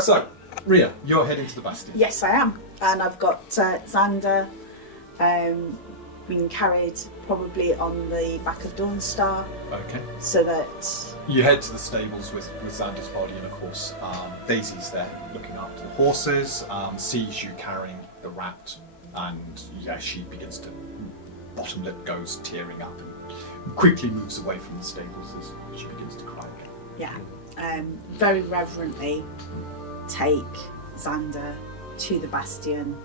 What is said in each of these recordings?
So, Rhea, you're heading to the Bastion. Yes, I am. And I've got Xander being carried probably on the back of Dawnstar. Okay. So that... You head to the stables with Xander's body, and of course Daisy's there looking after the horses, sees you carrying the rat, and yeah, she begins to, bottom lip goes tearing up and quickly moves away from the stables as she begins to cry. Yeah. Very reverently take Xander to the Bastion.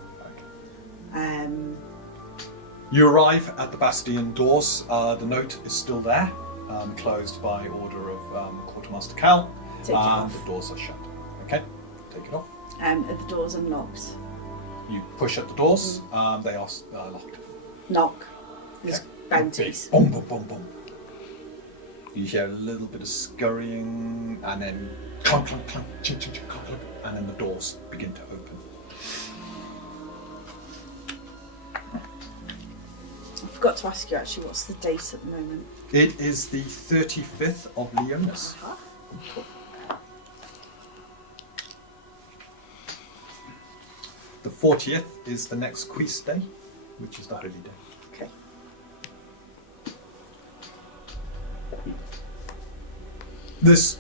Okay. You arrive at the Bastion doors. The note is still there, closed by order of Quartermaster Cal, and the doors are shut. Okay, take it off. Are the doors unlocked? You push at the doors, they are locked. Knock. There's bounties. Boom, boom, boom, boom. You hear a little bit of scurrying, and then clunk, clunk, clunk, chink, chink, chink, clunk, clunk, and then the doors begin to open. I forgot to ask you actually, what's the date at the moment? It is the 35th of Leonis. Uh-huh. Cool. The 40th is the next Queast Day, which is the Holy Day. Okay. This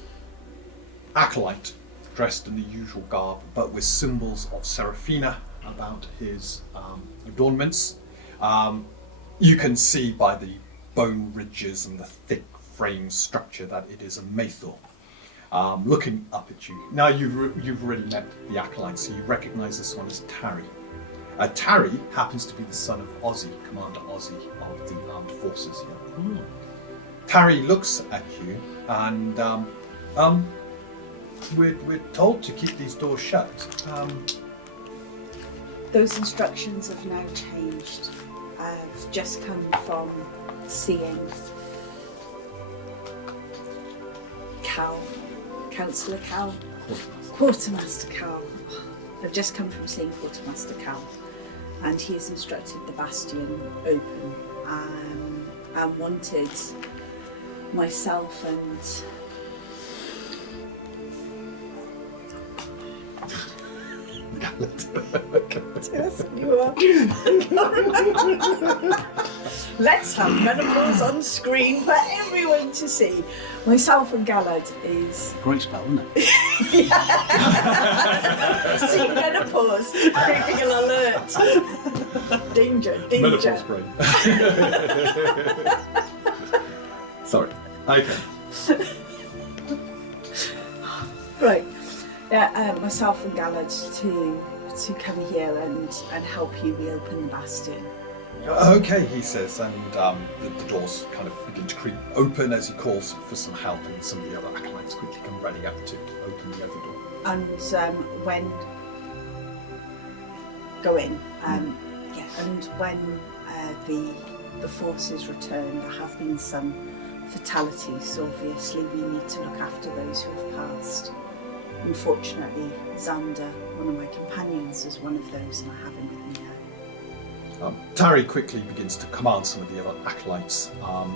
acolyte, dressed in the usual garb, but with symbols of Seraphina about his adornments, you can see by the bone ridges and the thick frame structure that it is a Maethor. Looking up at you. Now you've already met the acolyte, so you recognise this one as Tarry. Tarry happens to be the son of Ozzy, Commander Ozzy of the armed forces here. Mm. Tarry looks at you, and we're told to keep these doors shut. Those instructions have now changed. I've just come from seeing Cal, Councillor Cal, Quartermaster Cal. I've just come from seeing Quartermaster Cal, and he has instructed the Bastion open and wanted myself and let's have menopause on screen for everyone to see. Myself and Gallad is great spell, isn't it? see menopause, critical alert. Danger. Menopause brain. Sorry. Okay. Right. Yeah, myself and Gallad to come here and help you reopen the Bastion. Okay, he says, and the doors kind of begin to creep open as he calls for some help, and some of the other acolytes quickly come running up to open the other door. And when go in, yeah, and when the forces return, there have been some fatalities, so obviously we need to look after those who have passed. Unfortunately, Xander, one of my companions, is one of those, and I have him with me now. Tarry quickly begins to command some of the other acolytes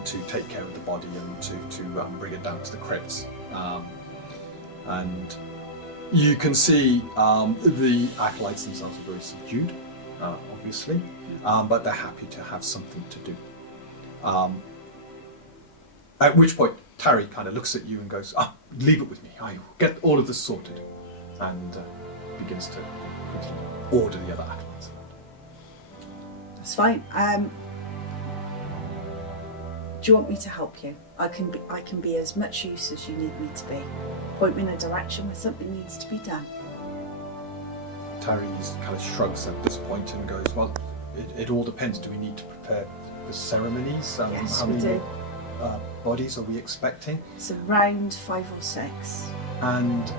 to take care of the body and to bring it down to the crypts. And you can see the acolytes themselves are very subdued, obviously, but they're happy to have something to do. At which point, Tarry kind of looks at you and goes, leave it with me, I will get all of this sorted, and begins to order the other acolytes. That's fine. Do you want me to help you? I can be as much use as you need me to be. Point me in a direction where something needs to be done. Tarry kind of shrugs at this point and goes, well, it all depends. Do we need to prepare for ceremonies? Yes, how we many do. Bodies are we expecting? It's around 5 or 6. And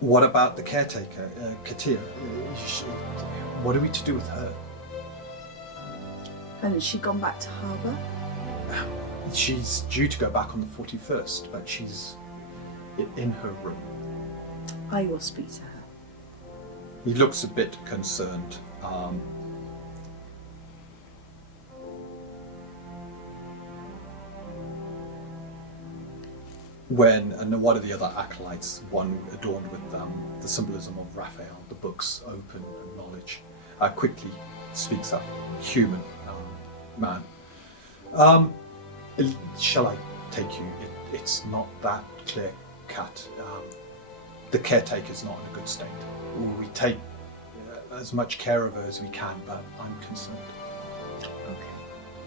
what about the caretaker, Katia? What are we to do with her? And has she gone back to harbour? She's due to go back on the 41st, but she's in her room. I will speak to her. He looks a bit concerned. and one of the other acolytes, one adorned with the symbolism of Raphael, the book's open knowledge, quickly speaks up. Human man. Shall I take you? It's not that clear cut. The caretaker's not in a good state. We take as much care of her as we can, but I'm concerned. Okay.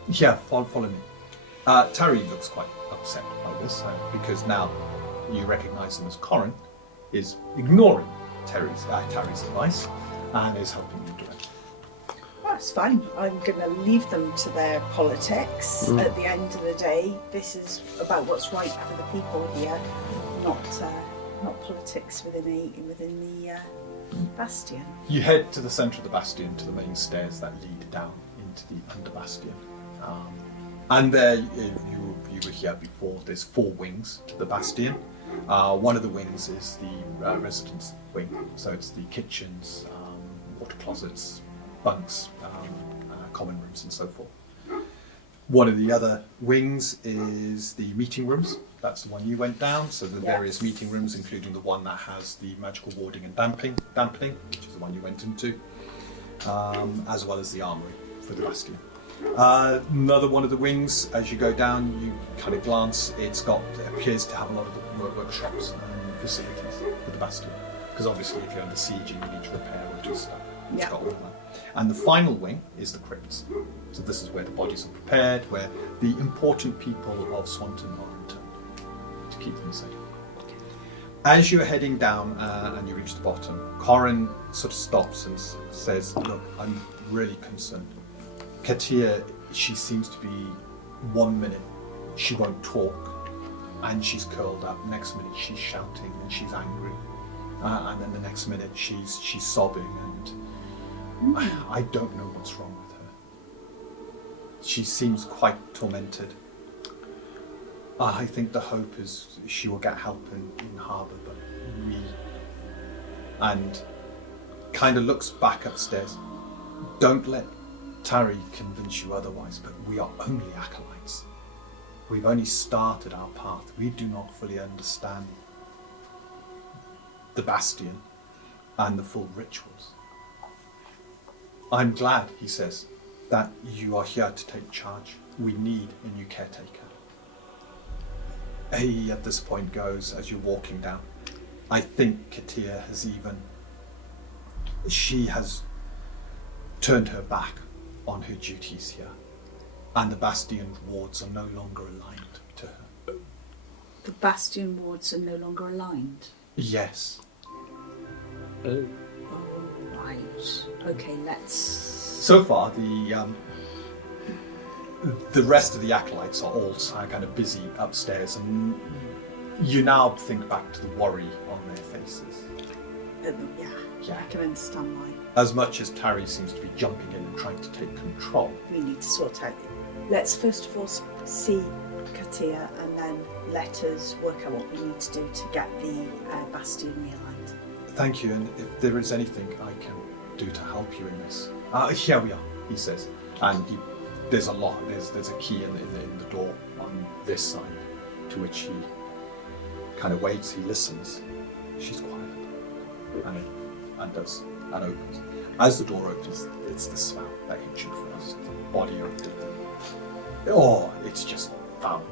Yeah, follow me. Terry looks quite upset by this because now you recognise him as Corin, is ignoring Terry's advice and is helping you do it. Well, that's fine. I'm going to leave them to their politics. At the end of the day, this is about what's right for the people here, not politics within the Bastion. You head to the centre of the Bastion, to the main stairs that lead down into the under Bastion. And there, you were here before, there's 4 wings to the Bastion. One of the wings is the residence wing, so it's the kitchens, water closets, bunks, common rooms and so forth. One of the other wings is the meeting rooms. That's the one you went down, so the various meeting rooms, including the one that has the magical warding and dampening, which is the one you went into, as well as the armoury for the Bastion. Another one of the wings, as you go down, you kind of glance, it appears to have a lot of the workshops and facilities for the Bastion. Because obviously if you're under siege and you need to repair or do stuff, it's got all of that. And the final wing is the crypts. So this is where the bodies are prepared, where the important people of Swanton are interned, to keep them safe. As you're heading down and you reach the bottom, Corin sort of stops and says, look, I'm really concerned. Katia, she seems to be 1 minute, she won't talk, and she's curled up. Next minute she's shouting and she's angry, and then the next minute she's sobbing, and I don't know what's wrong with her. She seems quite tormented. I think the hope is she will get help in harbour, but and kind of looks back upstairs. Don't let Tari convince you otherwise, but we are only acolytes. We've only started our path. We do not fully understand the Bastion and the full rituals. I'm glad, he says, that you are here to take charge. We need a new caretaker. He at this point goes, as you're walking down, I think Katia she has turned her back on her duties here, and the Bastion wards are no longer aligned to her. The Bastion wards are no longer aligned? Yes. Oh, right. Okay, let's... So far, the rest of the acolytes are all kind of busy upstairs, and you now think back to the worry on their faces. Yeah, I can understand why. As much as Tari seems to be jumping in and trying to take control. We need to sort out... Let's first of all see Katia, and then let us work out what we need to do to get the Bastion realigned. Thank you, and if there is anything I can do to help you in this. Here we are, he says. And there's a lock, there's a key in the door on this side, to which he kind of waits, he listens. She's quiet. And opens. As the door opens, it's the smell that hits you first. The body of it's just foul.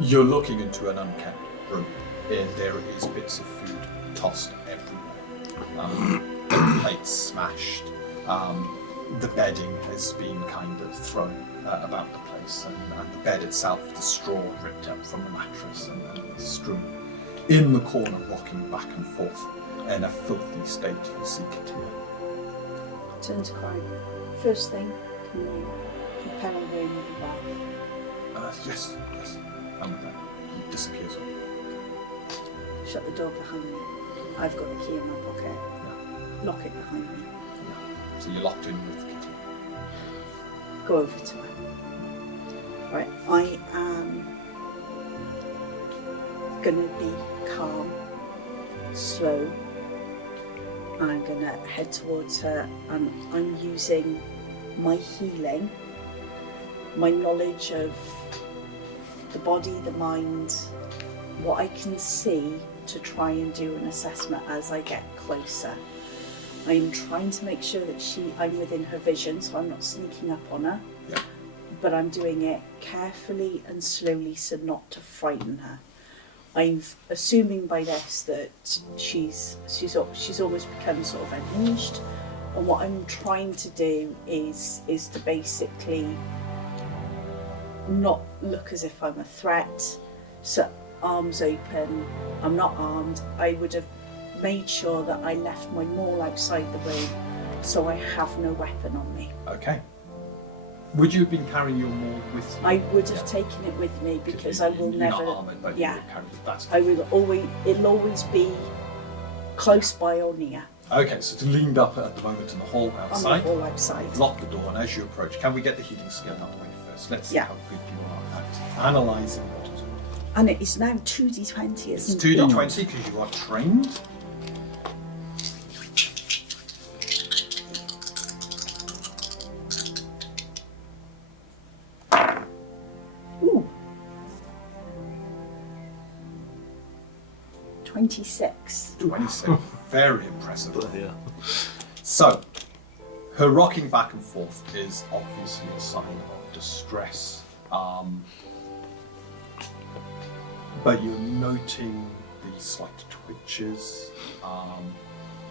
You're looking into an unkept room. There is bits of food tossed everywhere. Plates smashed. The bedding has been kind of thrown about the place, and the bed itself, the straw ripped up from the mattress and strewn. In the corner, rocking back and forth in a filthy state, you see Katia. Turn to Corin. First thing, can you prepare a room with the bath? Yes. And then he disappears. Shut the door behind me. I've got the key in my pocket. Yeah. Lock it behind me. Yeah. So you're locked in with Katia. Go over to her. Right, I am going to be calm, slow, and I'm going to head towards her, and I'm using my healing, my knowledge of the body, the mind, what I can see, to try and do an assessment as I get closer. I'm trying to make sure that I'm within her vision, so I'm not sneaking up on her. Yeah. But I'm doing it carefully and slowly so not to frighten her. I'm assuming by this that she's almost become sort of unhinged, and what I'm trying to do is to basically not look as if I'm a threat. So arms open, I'm not armed. I would have made sure that I left my maul outside the room, so I have no weapon on me. Okay. Would you have been carrying your maul with you? I would have taken it with me because I will never. You're not armoured, but yeah. you would carry it. That's I will always. It'll always be close by or near. Okay, so it's leaned up at the moment in the hall outside. On the hall outside. Lock the door, and as you approach, can we get the healing skill out of the way first? Let's see Yeah. how good you are at analysing what is. And it is now 2d20, It's isn't it? 2d20 because you are trained. Ooh. 26. 26. Very impressive. Yeah. So, her rocking back and forth is obviously a sign of distress. But you're noting the slight twitches.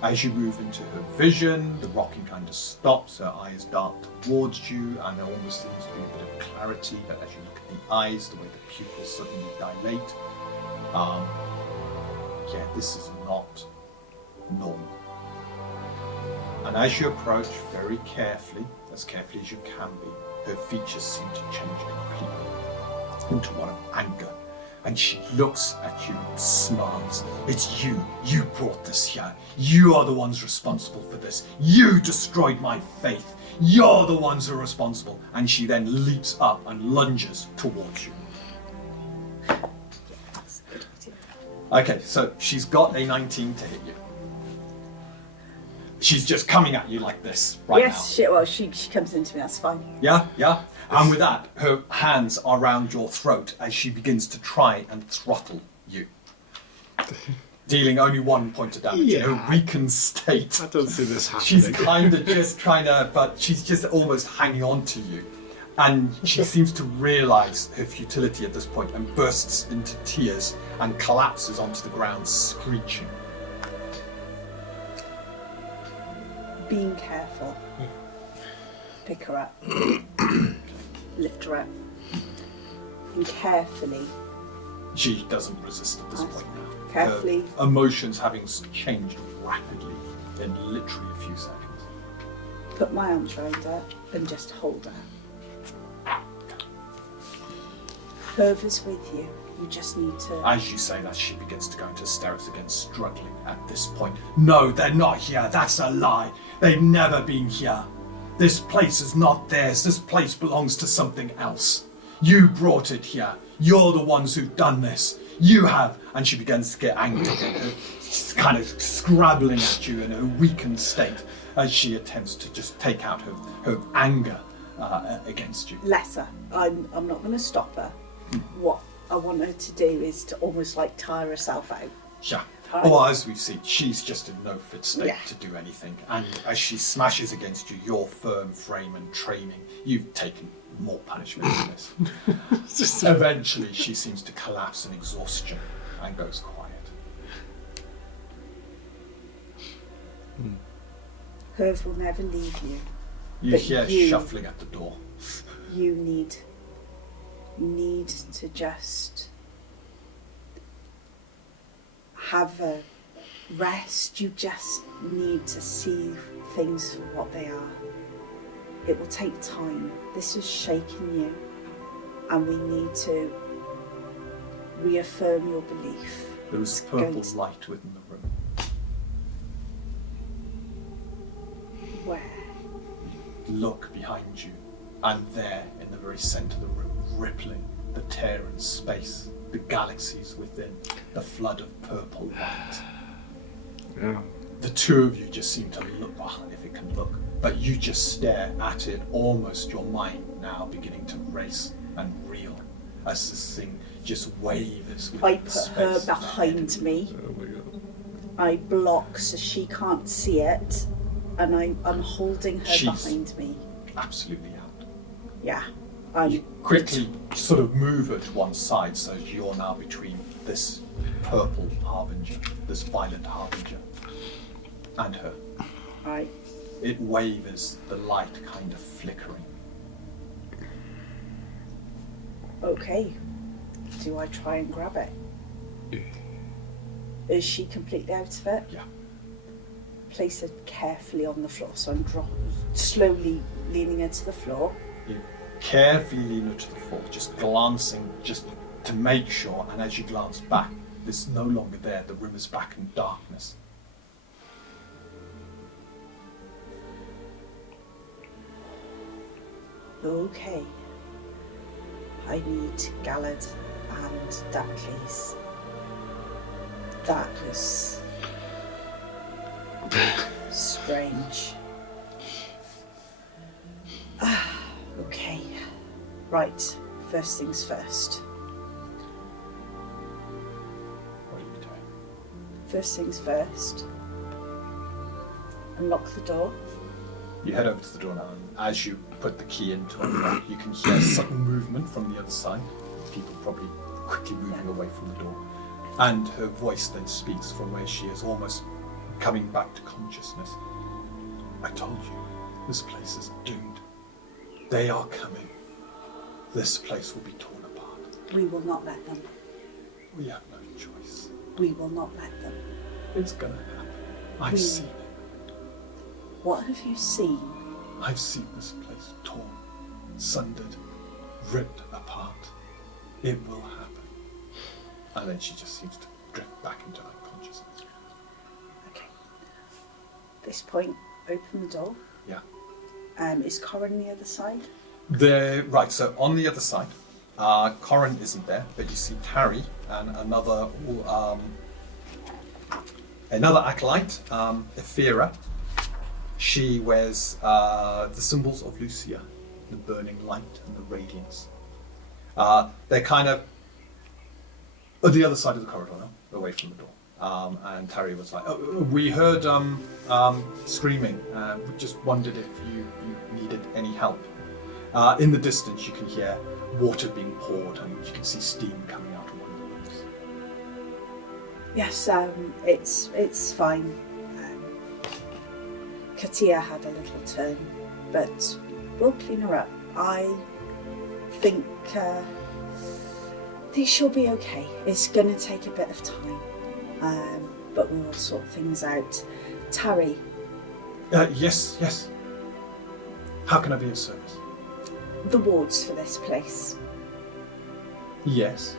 As you move into her vision, the rocking kind of stops, her eyes dart towards you, and there almost seems to be a bit of clarity, but as you look at the eyes, the way the pupils suddenly dilate, yeah, this is not normal. And as you approach very carefully as you can be, her features seem to change completely into one of anger. And she looks at you and smiles. It's you. You brought this here. You are the ones responsible for this. You destroyed my faith. You're the ones who are responsible. And she then leaps up and lunges towards you. That's a good idea. Okay, so she's got a 19 to hit you. She's just coming at you like this right yes, now. she comes into me, that's fine. Yeah, yeah. And with that, her hands are around your throat as she begins to try and throttle you. Dealing only 1 point of damage in her weakened state. I don't see this happening. She's kind of just trying to, but she's just almost hanging on to you. And she seems to realise her futility at this point and bursts into tears and collapses onto the ground, screeching. Being careful. Pick her up. Lift her up. And carefully. She doesn't resist at this point now. Carefully. Her emotions having changed rapidly in literally a few seconds. Put my arms around her and just hold her. Whoever's with you, you just need to... As you say that, she begins to go into hysterics again, struggling at this point. No, they're not here. That's a lie. They've never been here. This place is not theirs. This place belongs to something else. You brought it here. You're the ones who've done this. You have. And she begins to get angry, kind of scrabbling at you in a weakened state as she attempts to just take out her anger against you. Let her. I'm not going to stop her. What I want her to do is to almost like tire herself out. Yeah. Well, as we've seen, she's just in no fit state to do anything. And as she smashes against you, your firm frame and training, you've taken more punishment than this. Eventually, she seems to collapse in exhaustion and goes quiet. Herv will never leave you. You hear shuffling at the door. You need to just have a rest. You just need to see things for what they are. It will take time. This is shaking you, and we need to reaffirm your belief. There is purple light within the room. Where? Look behind you, and there in the very centre of the room, rippling, the tear in space, the galaxies within, the flood of purple light. Yeah. The two of you just seem to look, if it can look, but you just stare at it, almost your mind now beginning to race and reel as this thing just wavers with I the put space her of the behind head. me. Oh my god. I block so she can't see it, and I'm holding her She's- behind me. Absolutely out. Yeah. You quickly sort of move her to one side, so you're now between this purple harbinger, this violet harbinger, and her. Right. It wavers, the light kind of flickering. Okay. Do I try and grab it? Is she completely out of it? Yeah. Place her carefully on the floor, so I'm slowly leaning her to the floor. You carefully lean her to the floor, just glancing, just to make sure, and as you glance back, it's no longer there, the room is back in darkness. Okay. I need Gallard and Daclys. That was strange. Okay. Right. First things first. What are you doing? First things first. Unlock the door. You head over to the door now, and as you put the key into it, you can hear sudden movement from the other side. People probably quickly moving away from the door. And her voice then speaks from where she is, almost coming back to consciousness. I told you, this place is doomed. They are coming. This place will be torn apart. We will not let them. We have no choice. We will not let them. It's gonna happen. I've We- seen it. What have you seen? I've seen this place torn, sundered, ripped apart. It will happen. And then she just seems to drift back into unconsciousness. Okay. At this point, open the door. Yeah. Is Corin the other side? Right, so on the other side, Corin isn't there, but you see Tarry and another acolyte, Ephira. She wears the symbols of Lucia, the burning light and the radiance. They're kind of at the other side of the corridor now, away from the door. And Tarry was like, oh, we heard screaming. We just wondered if you needed any help. In the distance, you can hear water being poured, and you can see steam coming out of one of the rooms. Yes, it's fine. Katia had a little turn, but we'll clean her up. I think she'll be okay. It's going to take a bit of time, but we'll sort things out. Tarry, Yes. How can I be of service? the wards for this place. Yes.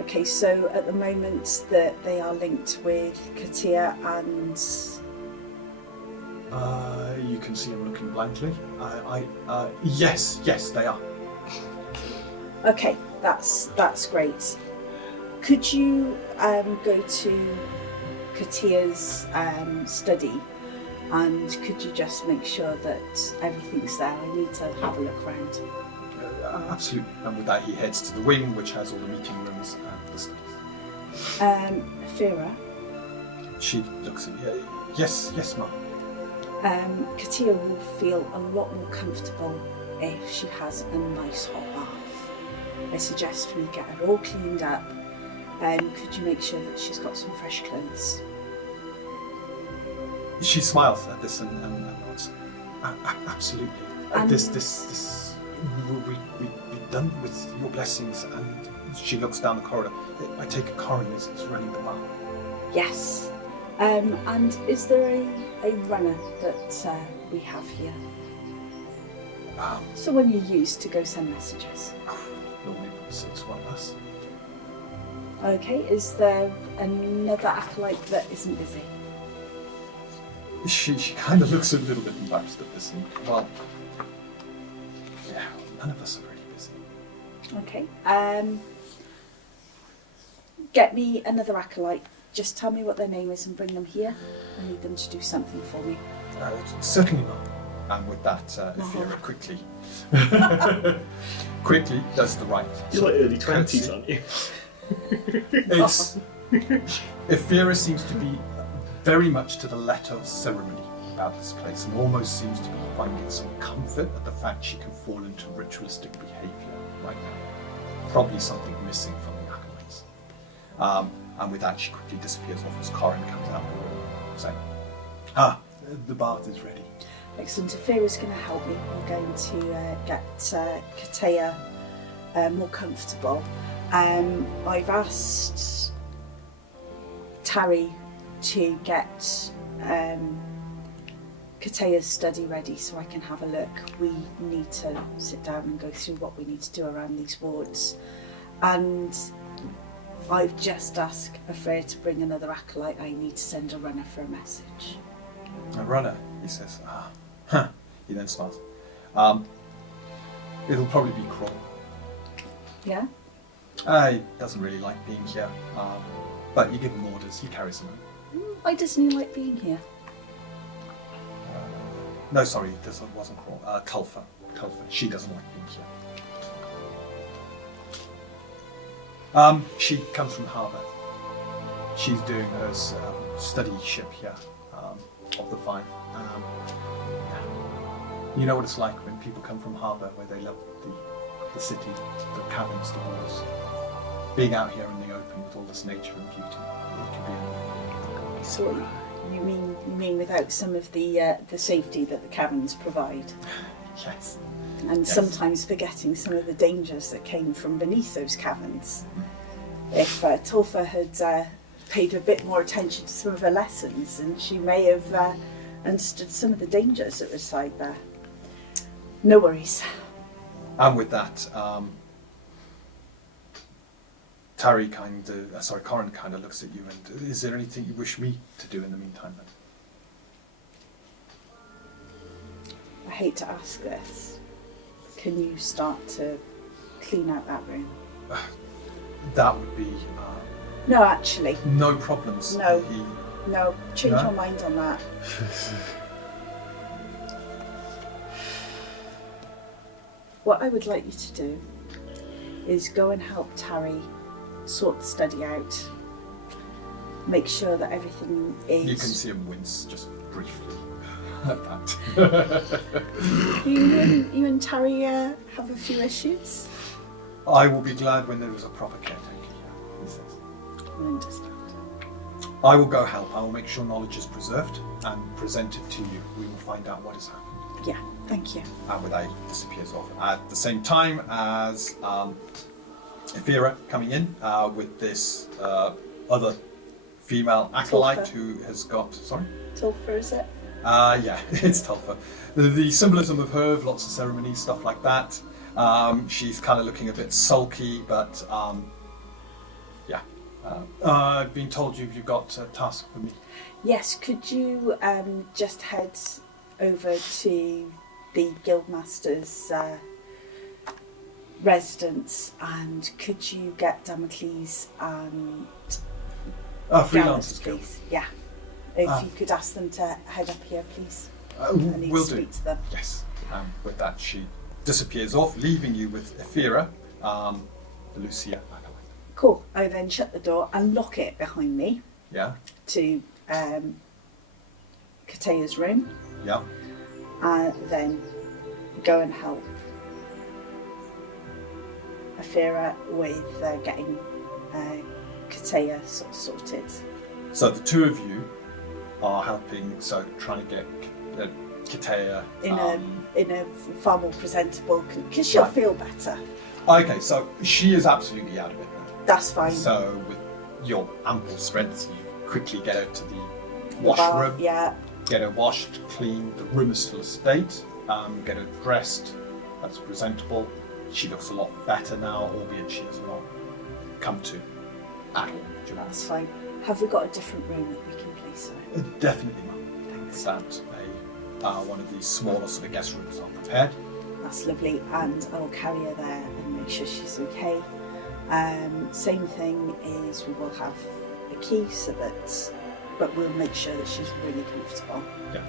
Okay, so at the moment that they are linked with Katia and... You can see him looking blankly. Yes, they are. Okay, that's great. Could you go to Katia's study, and could you just make sure that everything's there? I need to have a look around. Absolutely. And with that, he heads to the wing, which has all the meeting rooms and the studies. Fira, She looks at you. Yes, Mum. Katia will feel a lot more comfortable if she has a nice hot bath. I suggest we get her all cleaned up. Could you make sure that she's got some fresh clothes? She smiles at this and nods. Absolutely. This we're done with your blessings, and she looks down the corridor. I take it Corin is running the bar. Yes. And is there a runner that we have here? Someone you use to go send messages? Normally it's one of us. Okay, is there another acolyte that isn't busy? She kind of looks a little bit embarrassed at this, and well, yeah, none of us are really busy. Okay. Get me another acolyte. Just tell me what their name is and bring them here. I need them to do something for me. Certainly not. And with that, Ephira quickly does the right. You're like early 20s, aren't you? It's Ephira seems to be very much to the letter of ceremony about this place, and almost seems to be finding some comfort at the fact she can fall into ritualistic behaviour right now. Probably something missing from the acolytes. And with that, she quickly disappears off as Corin comes out the door, saying, the bath is ready. Excellent. Ephira's going to help me. I'm going to get Katea more comfortable. I've asked Tari to get Katea's study ready so I can have a look. We need to sit down and go through what we need to do around these wards. And I've just asked Ephira to bring another acolyte. I need to send a runner for a message. A runner, he says. He then smiles. It'll probably be Kroll. Yeah? He doesn't really like being here, but you give him orders, he carries them out. Why doesn't he like being here? No, sorry, this wasn't Kroll. Tulfa. She doesn't like being here. She comes from Harbour. She's doing her study ship here, of the 5. You know what it's like when people come from Harbour, where they love the city, the caverns, the walls. Being out here in the open with all this nature and beauty, it can be annoying. So you mean without some of the safety that the caverns provide? Yes. And Yes. sometimes forgetting some of the dangers that came from beneath those caverns. If Tulfa had paid a bit more attention to some of her lessons, and she may have understood some of the dangers that reside there. No worries. And with that, Corin kind of looks at you and, is there anything you wish me to do in the meantime then? I hate to ask this. Can you start to clean out that room? That would be No, actually. no problems. No. No, change No? your mind on that. What I would like you to do is go and help Tari sort the study out. Make sure that everything is... You can see him wince just briefly at that. You and Tari have a few issues? I will be glad when there is a proper caretaker here, he says. I understand. I will go help. I will make sure knowledge is preserved and present it to you. We will find out what has happened. Yeah, thank you. And with that, he disappears off. At the same time as Ephira coming in with this other female acolyte Tulfa. who has got... Sorry? Tulfa, is it? Yeah, it's Tulfa. The symbolism of her, lots of ceremony, stuff like that. She's kind of looking a bit sulky, but yeah. I've been told you've got a task for me. Yes, could you just head over to the Guildmaster's residence, and could you get Damocles and Freelancers Gallus, Guild. please? Yeah. If you could ask them to head up here, please. I need Will to do. speak to them. Yes. With that, she disappears off, leaving you with Ephira, the Lucia acolyte. Cool. I then shut the door and lock it behind me Yeah. to Katea's room, Yeah. and then go and help Ephira with getting Katea sort of sorted. So the two of you are helping, so trying to get Katea... In a far more presentable, because she'll Right. feel better. Okay, so she is absolutely out of it now. That's fine. So with your ample strength, you quickly get her to the The bar, washroom, yeah. get her washed, clean. The room is still a state. Get her dressed, that's presentable. She looks a lot better now, albeit she has not come to at all. That's fine. Have we got a different room that we can place her in? Definitely not. Thanks. That one of these smaller sort of guest rooms are prepared. That's lovely, and I'll carry her there and make sure she's okay. Same thing is we will have a key but we'll make sure that she's really comfortable. Yeah.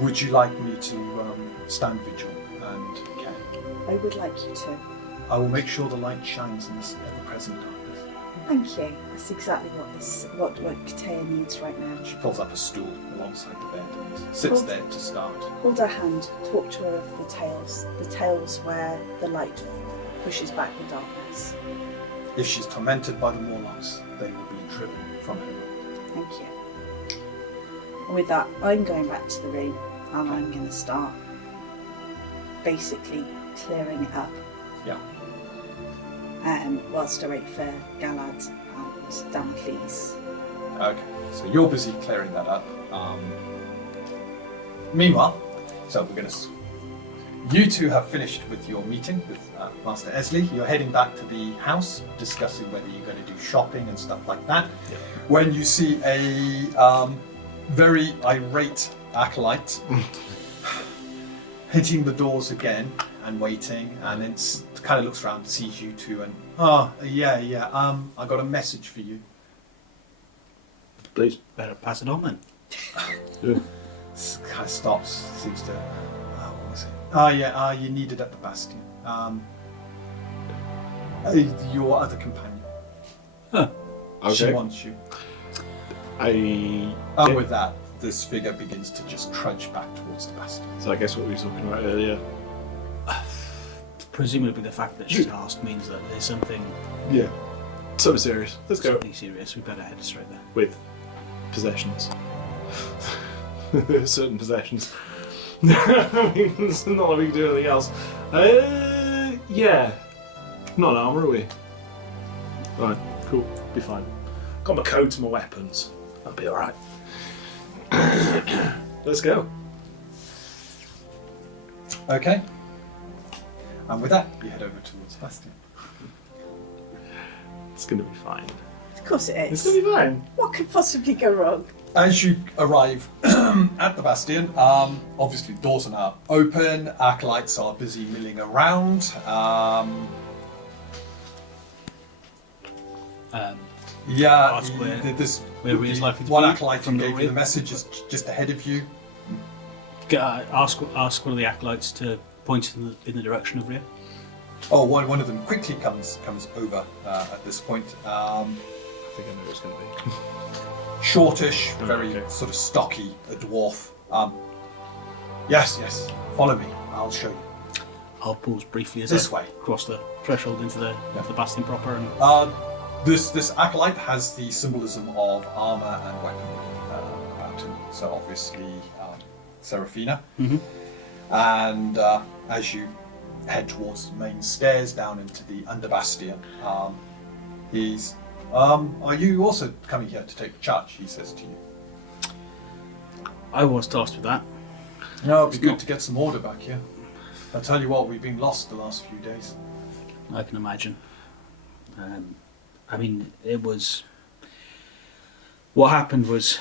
Would you like me to stand vigil and care? I would like you to. I will make sure the light shines in this ever-present darkness. Thank you. That's exactly what Katea needs right now. She pulls up a stool alongside the bed and sits there to start. Hold her hand. Talk to her of the tales where the light pushes back the darkness. If she's tormented by the Morlocks, they will be driven from her. Thank you. And with that, I'm going back to the room and I'm going to start basically clearing it up. Yeah. Whilst I wait for Galad and Damocles. Okay, so you're busy clearing that up. Meanwhile, so we're going to... You two have finished with your meeting with Master Esley. You're heading back to the house, discussing whether you're going to do shopping and stuff like that. Yeah. When you see a very irate acolyte hitting the doors again and waiting, and then kind of looks around, sees you two, and I got a message for you. Please. Better pass it on then. Yeah. Kind of stops, seems to. What was it? You need it at the Bastion. Your other companion. Huh. She Okay. wants you. I. With that, this figure begins to just trudge back towards the Bastion. So I guess what we were talking about earlier. Presumably the fact that she's asked means that there's something Yeah. Something serious. Let's go. something serious. We better head straight there. With possessions. Certain possessions. I mean, it's not like we can do anything else. Yeah. Not an armour, are we? Right, cool. Be fine. Got my coat and my weapons. I'll be alright. Let's go. Okay. And with that, you head over towards Bastion. It's gonna be fine. Of course it It's is. gonna be fine. What could possibly go wrong? As you arrive at the Bastion, obviously doors are now open, acolytes are busy milling around. Ask where Rhea's likely to one be acolyte who from the gave you rear. the message is just ahead of you. Ask one of the acolytes to point in the direction of Rhea. Oh, one of them quickly comes over at this point. I think I know who it's gonna be. Shortish, Oh, very okay. sort of stocky, a dwarf. Yes, follow me. I'll show you. I'll pause briefly as This I way. cross the threshold into the bastion proper. And This acolyte has the symbolism of armor and weaponry about him. So obviously, Seraphina. Mhm. And as you head towards the main stairs down into the underbastion, he's. Are you also coming here to take charge? He says to you. I was tasked with that. No, it'd be It's good not- to get some order back here. I tell you what, we've been lost the last few days. I can imagine. I mean, it was. What happened was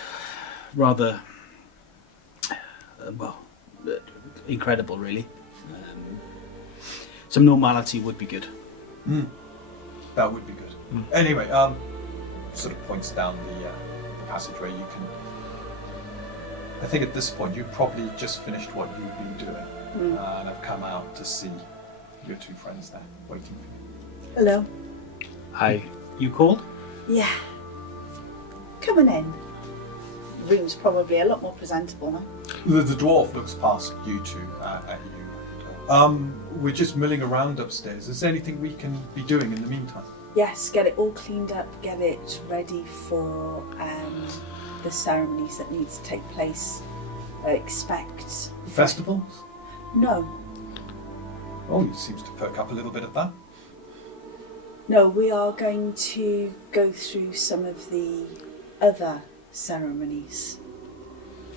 rather, incredible, really. Some normality would be good. That would be good. Anyway, sort of points down the passageway. You can. I think at this point you've probably just finished what you've been doing, and have come out to see your two friends there waiting for you. Hello. Hi. You called? Yeah. Coming in. The room's probably a lot more presentable now. The dwarf looks past you two at you. We're just milling around upstairs. Is there anything we can be doing in the meantime? Yes, get it all cleaned up, get it ready for the ceremonies that need to take place. I expect... Festivals? No. Oh, he seems to perk up a little bit at that. No, we are going to go through some of the other ceremonies.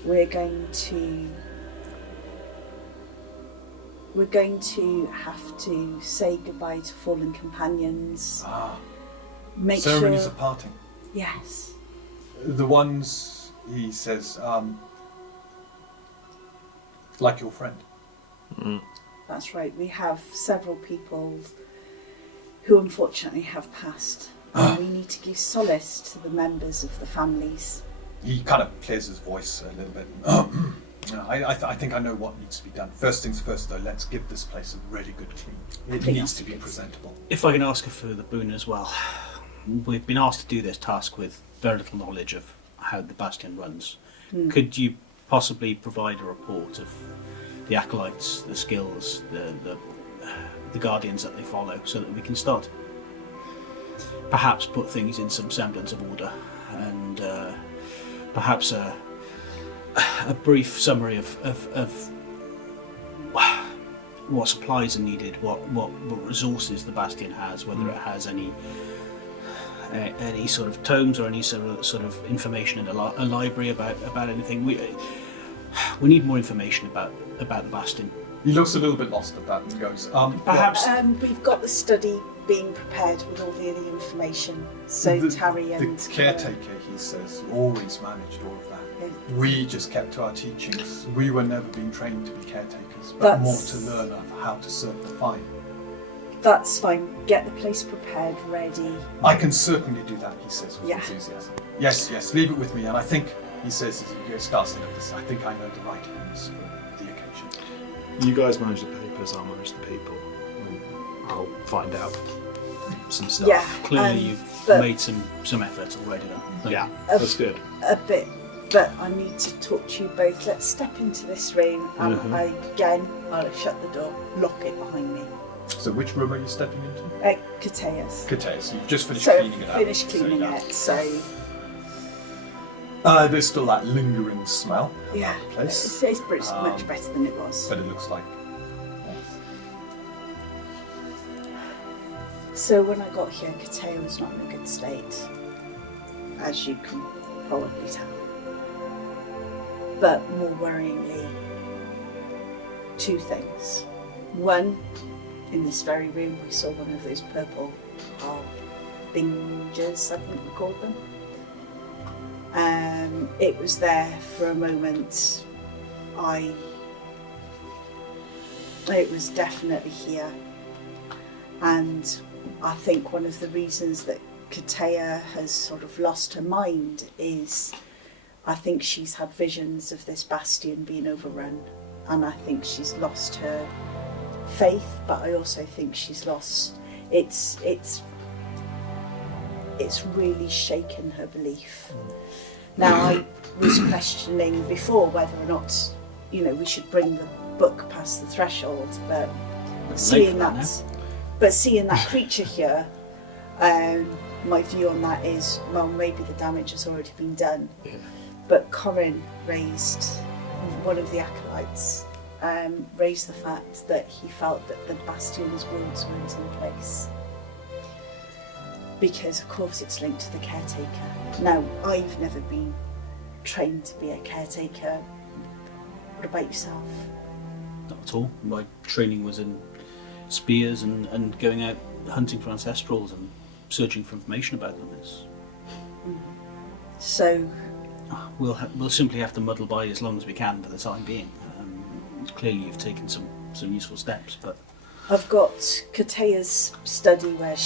We're going to have to say goodbye to fallen companions. Make Ceremonies sure... of parting. Yes. The ones, he says, like your friend. That's right. We have several people who unfortunately have passed. And we need to give solace to the members of the families. He kind of clears his voice a little bit. No, I think I know what needs to be done. First things first, though, let's give this place a really good clean. It needs to be presentable. If I can ask a further boon as well, we've been asked to do this task with very little knowledge of how the Bastion runs. Could you possibly provide a report of the acolytes, the skills, the guardians that they follow, so that we can start perhaps put things in some semblance of order, and perhaps a brief summary of what supplies are needed, what resources the Bastion has, whether it has any sort of tomes or any sort of information in a library about anything. We need more information about the Bastion. He looks a little bit lost at that and goes, Perhaps we've got the study being prepared with all the information. So Tarry and the caretaker, he says, always managed all of that. Yeah. We just kept to our teachings. We were never being trained to be caretakers, but more to learn of how to serve the fine. That's fine. Get the place prepared, ready. I can certainly do that, he says with Yeah. enthusiasm. Yes, leave it with me. And I think, he says as he starts to look at this, I think I know the right hymns for the occasion. You guys manage the papers, I'll manage the people. I'll find out some stuff. Yeah. clearly you've but made some effort already then. Thank Yeah, you. that's good. a bit. But I need to talk to you both. Let's step into this room, and I'll shut the door, lock it behind me. So which room are you stepping into? Katea's. Katea's. You've just finished So cleaning it out. finished cleaning it. So there's still that lingering smell yeah, about the place, it's much better than it was. but it looks like. So when I got here, Katea was not in a good state, as you can probably tell. But more worryingly, two things. One, in this very room, we saw one of those purple harbingers, I think we called them. It was there for a moment. It was definitely here. And I think one of the reasons that Katea has sort of lost her mind is I think she's had visions of this bastion being overrun, and I think she's lost her faith, but I also think she's lost it's really shaken her belief. Now I was questioning before whether or not, we should bring the book past the threshold, but seeing that creature here, my view on that is, well, maybe the damage has already been done. Yeah. But Corin one of the acolytes, raised the fact that he felt that the Bastion's wounds weren't in place. Because, of course, it's linked to the caretaker. Now, I've never been trained to be a caretaker. What about yourself? Not at all. My training was in spears and going out hunting for ancestrals and searching for information about them. So We'll simply have to muddle by as long as we can for the time being. Clearly you've taken some useful steps, but I've got Katea's study where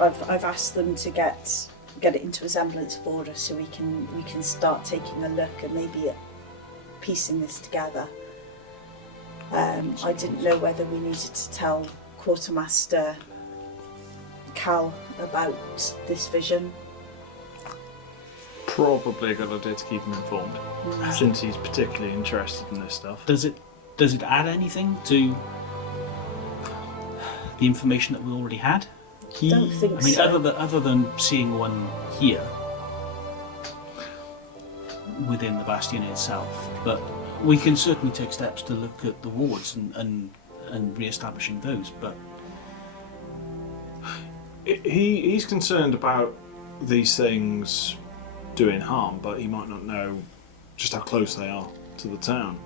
I've asked them to get it into a semblance of order so we can start taking a look and maybe piecing this together. I didn't know whether we needed to tell Quartermaster Cal about this vision. Probably a good idea to keep him informed, since he's particularly interested in this stuff. does it add anything to the information that we already had? Don't think I mean, so. other than seeing one here within the Bastion itself, but we can certainly take steps to look at the wards and re-establishing those. But He's concerned about these things doing harm, but he might not know just how close they are to the town.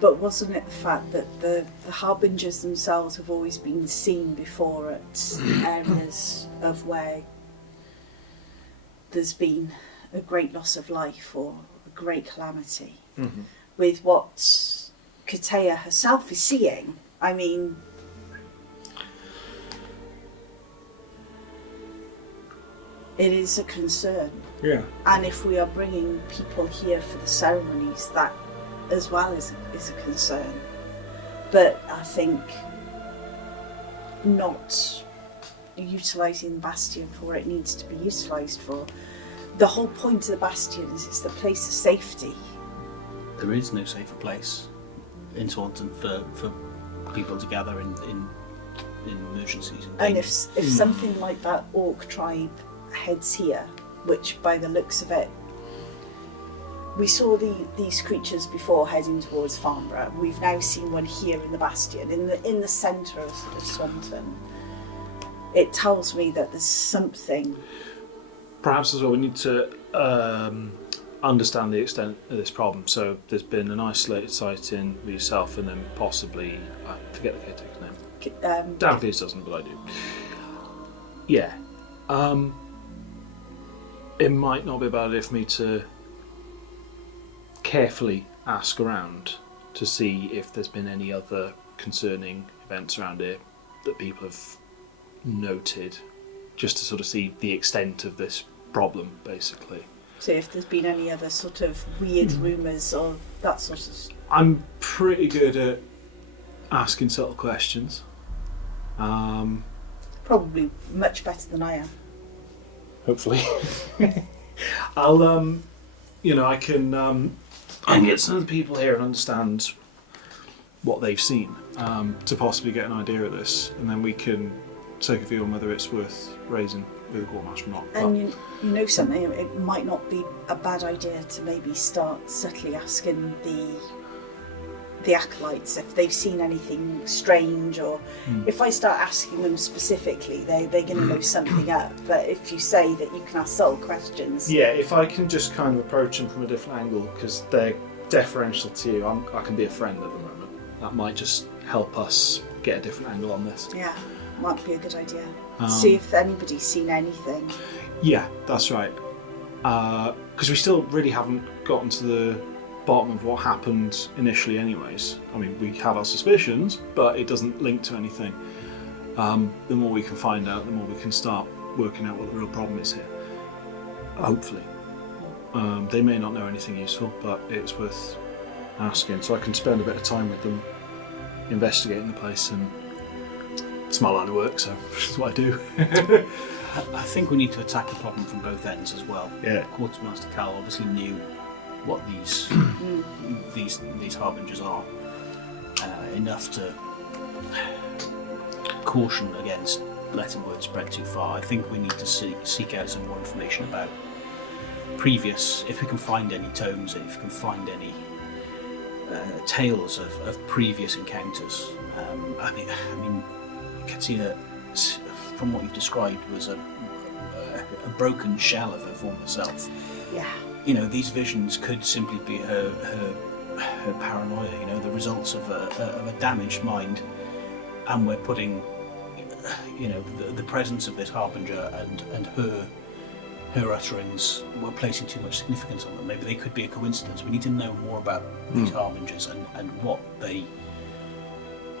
But wasn't it the fact that the harbingers themselves have always been seen before at areas of where there's been a great loss of life or a great calamity? Mm-hmm. With what Katea herself is seeing, I mean, it is a concern. Yeah. And if we are bringing people here for the ceremonies, that as well is a concern. But I think not utilising the Bastion for what it needs to be utilised for. The whole point of the Bastion is it's the place of safety. There is no safer place in Taunton for people to gather in emergencies. And if something like that orc tribe heads here, which by the looks of it, we saw these creatures before heading towards Farnborough. We've now seen one here in the Bastion, in the centre of Swanton. It tells me that there's something. Perhaps as well we need to understand the extent of this problem. So there's been an isolated sighting with yourself, and then possibly I forget the caretaker's name. Damocles doesn't, but I do. Yeah. It might not be a bad idea for me to carefully ask around to see if there's been any other concerning events around here that people have noted, just to sort of see the extent of this problem, basically. So if there's been any other sort of weird rumours or that sort of... I'm pretty good at asking subtle questions. Probably much better than I am. Hopefully. I'll, I can get some of the people here and understand what they've seen, to possibly get an idea of this, and then we can take a view on whether it's worth raising with the quartermaster or not. And you know something, it might not be a bad idea to maybe start subtly asking the acolytes if they've seen anything strange, or if I start asking them specifically, they're going to know something up. But if you say that you can ask subtle questions, yeah, if I can just kind of approach them from a different angle, because they're deferential to you, I can be a friend at the moment. That might just help us get a different angle on this. yeah, might be a good idea. See if anybody's seen anything. Yeah, that's right. Because we still really haven't gotten to the bottom of what happened initially anyways. I mean, we have our suspicions, but it doesn't link to anything. The more we can find out, the more we can start working out what the real problem is here. Hopefully. They may not know anything useful, but it's worth asking, so I can spend a bit of time with them investigating the place, and it's my line of work, so that's what I do. I think we need to attack the problem from both ends as well. Yeah. Quartermaster Cal obviously knew what these harbingers are, enough to caution against letting word spread too far. I think we need to seek out some more information about previous, if we can find any tomes, if we can find any tales of previous encounters. I mean, Katia, from what you've described, was a broken shell of her former self. Yeah. These visions could simply be her paranoia. The results of a damaged mind, and we're putting, the presence of this harbinger and her utterings, we're placing too much significance on them. Maybe they could be a coincidence. We need to know more about these harbingers and what they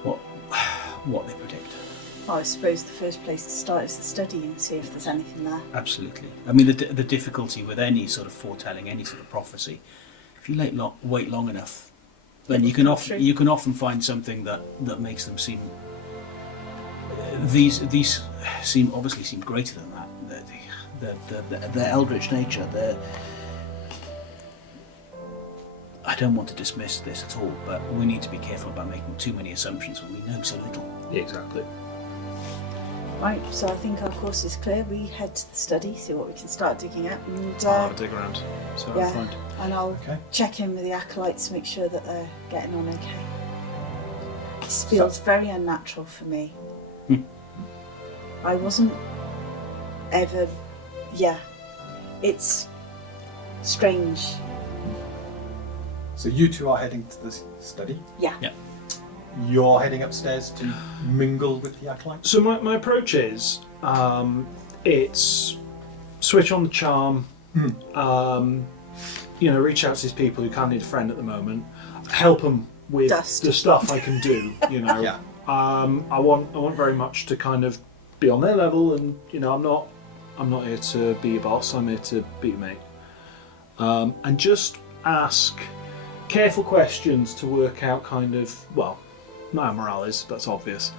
predict. Well, I suppose the first place to start is the study and see if there's anything there. Absolutely. I mean, the difficulty with any sort of foretelling, any sort of prophecy, if you wait long enough, then you can often find something that makes them seem. These seem greater than that. Their eldritch nature. I don't want to dismiss this at all, but we need to be careful about making too many assumptions when we know so little. Yeah, exactly. Right, so I think our course is clear. We head to the study, see what we can start digging at, and I'll have a dig around, so yeah, I'll find. and I'll check in with the acolytes, make sure that they're getting on okay. This feels very unnatural for me. I wasn't ever. Yeah, it's strange. So you two are heading to the study. Yeah. Yeah. You're heading upstairs to mingle with the acolytes. So my approach is, it's switch on the charm, reach out to these people who can't need a friend at the moment, help them with Dust. the stuff I can do, Yeah. I want very much to kind of be on their level, and I'm not here to be your boss, I'm here to be your mate. And just ask careful questions to work out kind of, well, not how morale is, that's obvious.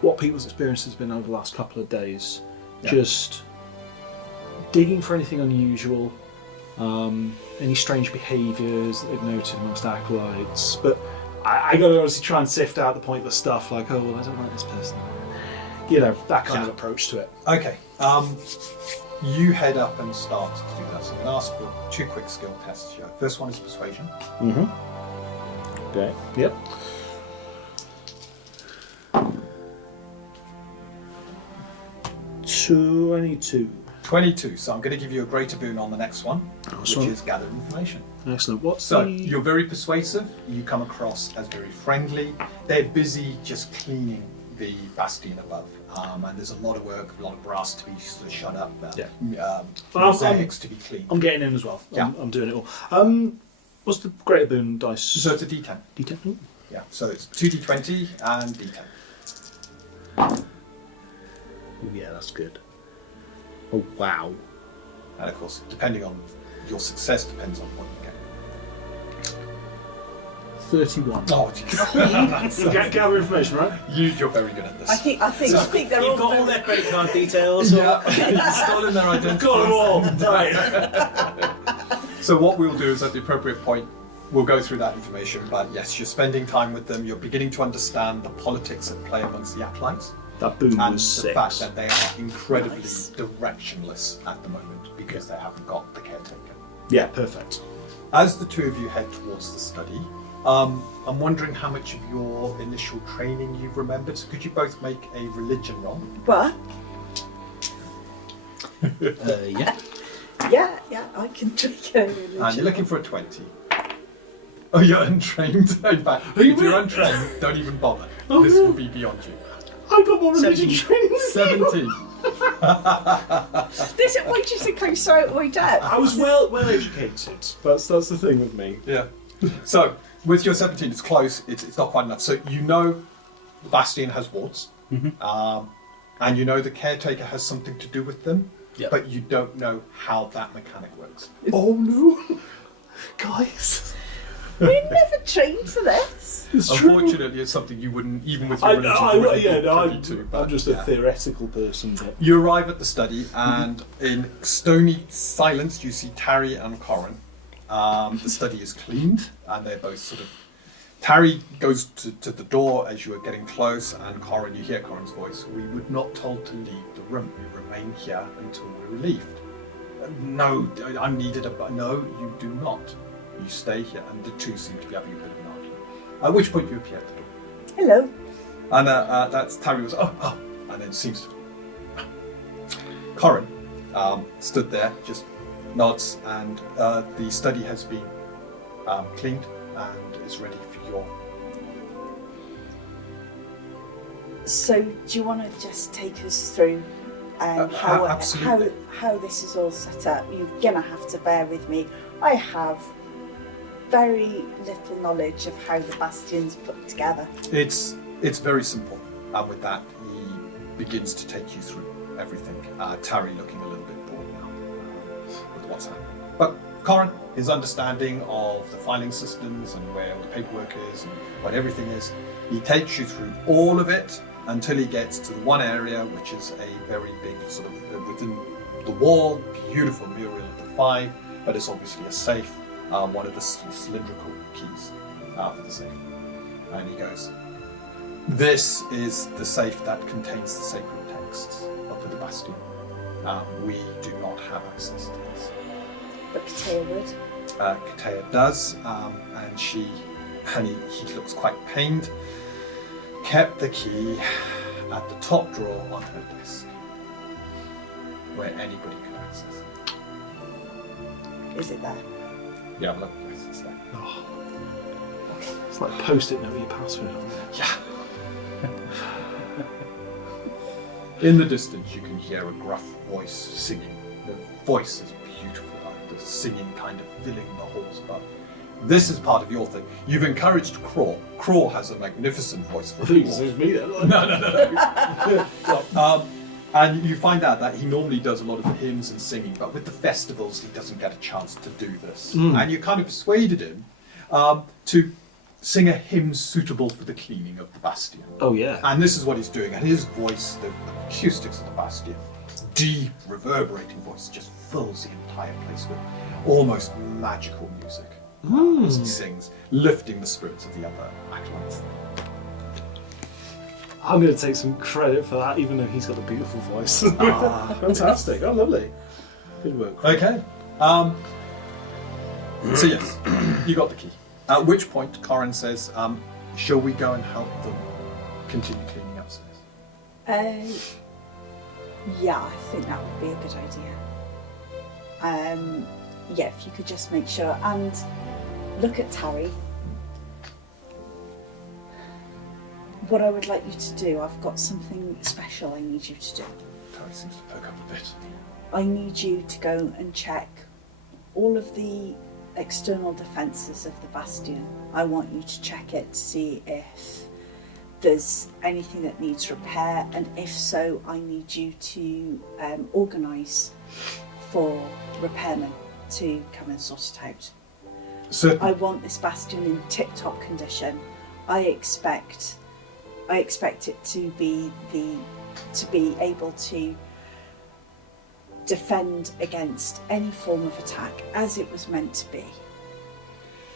What people's experience has been over the last couple of days. Yeah. Just digging for anything unusual, any strange behaviours that they've noted amongst acolytes. But I got to obviously try and sift out the pointless stuff like, oh, well, I don't like this person. You know, that kind of approach to it. Okay. You head up and start to do that. So I'm going to ask for 2 quick skill tests here. First one is persuasion. Okay. Yep. 22. 22. So I'm going to give you a greater boon on the next one, Awesome. which is gather information. Excellent. What's So the... you're very persuasive. You come across as very friendly. They're busy just cleaning the bastion above, and there's a lot of work, a lot of brass to be sort of shut up, mosaics to be cleaned. I'm getting in as well. Yeah. I'm doing it all. What's the greater boon dice? So it's a D10. D10? Ooh. Yeah. So it's 2D20 and D10. Ooh, yeah, that's good. Oh, wow. And of course, depending on your success, depends on what you get. 31. Oh, Gather information, right? you're very good at this. I think they're all You've got all very- their credit card details. Yeah, stolen their identity. Got them all! Right. So what we'll do is at the appropriate point, we'll go through that information. But yes, you're spending time with them. You're beginning to understand the politics at play amongst the acolytes, That boon and was the 6. fact that they are incredibly Nice. directionless at the moment because they haven't got the caretaker. Yeah, perfect. As the 2 of you head towards the study, I'm wondering how much of your initial training you've remembered. So could you both make a religion roll? But Yeah. yeah, I can take a religion. And you're looking for a 20. Oh, you're untrained. In fact, if you're untrained, don't even bother. This will be beyond you. I got more religion 17. training than you. 17. This, why do you think I'm so out I was well educated. That's the thing with me. Yeah. So, with your 17, it's close. It's not quite enough. So you know Bastion has wards. And you know the caretaker has something to do with them. Yep. But you don't know how that mechanic works. Oh no! Guys! We never trained for this. It's true. Unfortunately, it's something you wouldn't, even with your I, religion, I, you wouldn't yeah, be no, privy I'm, to, I'm but, just yeah. a theoretical person. But You arrive at the study, and in stony silence, you see Tarry and Corin. The study is cleaned, and they're both sort of. Tarry goes to the door as you are getting close, and Corin, you hear Corin's voice. We were not told to leave the room. We remain here until we're relieved. No, I'm needed. No, you do not. You stay here, and the 2 seem to be having a bit of an argument. At which point you appear at the door. Hello. And that's Tarry was oh, and then seems to. Corin stood there, just nods, and the study has been cleaned and is ready for your. So, do you want to just take us through Absolutely. how this is all set up? You're gonna have to bear with me. I have very little knowledge of how the bastion's put together. It's very simple, and with that he begins to take you through everything. Tarry looking a little bit bored now with what's happening, but Corin, his understanding of the filing systems and where the paperwork is and what everything is, he takes you through all of it until he gets to the one area which is a very big sort of within the wall, beautiful mural of the 5, but it's obviously a safe, one of the cylindrical keys for the safe. And he goes, this is the safe that contains the sacred texts of the Bastion. We do not have access to this. But Katea would. Katea does, and he looks quite pained. Kept the key at the top drawer on her desk, where anybody could access it. Is it there? Yeah, look, yes, it's there. it's like post-it note your password on there. Yeah. In the distance, you can hear a gruff voice singing. The voice is beautiful, like the singing kind of filling the halls above. This is part of your thing. You've encouraged Craw. Craw has a magnificent voice for I think Craw. it was me then. No. And you find out that he normally does a lot of the hymns and singing, but with the festivals he doesn't get a chance to do this. And you kind of persuaded him to sing a hymn suitable for the cleaning of the Bastion. Oh yeah. And this is what he's doing. And his voice, the acoustics of the Bastion, deep, reverberating voice, just fills the entire place with almost magical music as he sings, lifting the spirits of the other acolytes. I'm going to take some credit for that, even though he's got a beautiful voice. Fantastic. Oh, lovely. Good work. Okay. So yes, you got the key. At which point, Corin says, shall we go and help them continue cleaning upstairs? Yeah, I think that would be a good idea. Yeah, if you could just make sure and look at Tarry. What I would like you to do, I've got something special I need you to do. Terry seems to perk up a bit. I need you to go and check all of the external defences of the Bastion. I want you to check it to see if there's anything that needs repair, and if so, I need you to organise for repairmen to come and sort it out. Certainly. I want this Bastion in tip-top condition. I expect it to be able to defend against any form of attack as it was meant to be.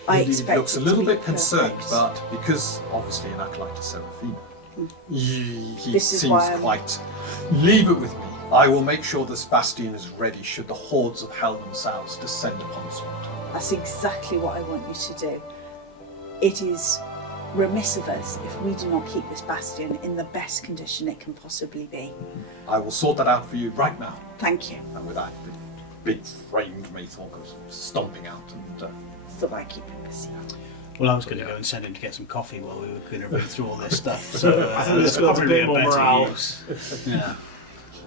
I Indeed, expect looks a it to little be bit concerned, perfect. but because obviously an acolyte is Seraphina, he This is seems why I'm- quite. Leave it with me. I will make sure this Bastion is ready should the hordes of hell themselves descend upon the spot. That's exactly what I want you to do. It is remiss of us if we do not keep this Bastion in the best condition it can possibly be. I will sort that out for you right now. Thank you. And with that, the big framed Maythor goes stomping out and. Thought I'd keep him busy. Well, I was going to go and send him to get some coffee while we were going to read through all this stuff. So I think this that's builds a probably bit more better morale. use. Yeah.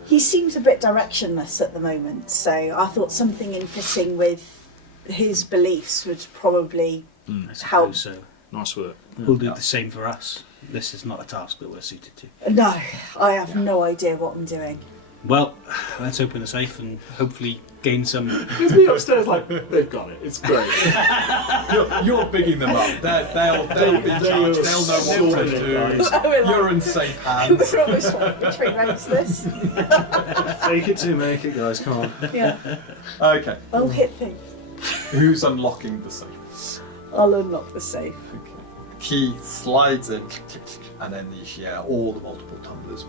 He seems a bit directionless at the moment, so I thought something in fitting with his beliefs would probably I help. suppose so. Nice work. We'll do the same for us. This is not a task that we're suited to. No, I have no idea what I'm doing. Well, let's open the safe and hopefully gain some. There's me upstairs like, they've got it. It's great. You're bigging them up. They'll be They charged. are They'll know what sorting to it, do. guys. You're in safe hands. We're almost between ranks this. Fake it to make it, guys. Come on. Yeah, Okay. I'll hit things. Who's unlocking the safe? I'll unlock the safe. Okay. The key slides in, and then you hear all the multiple tumblers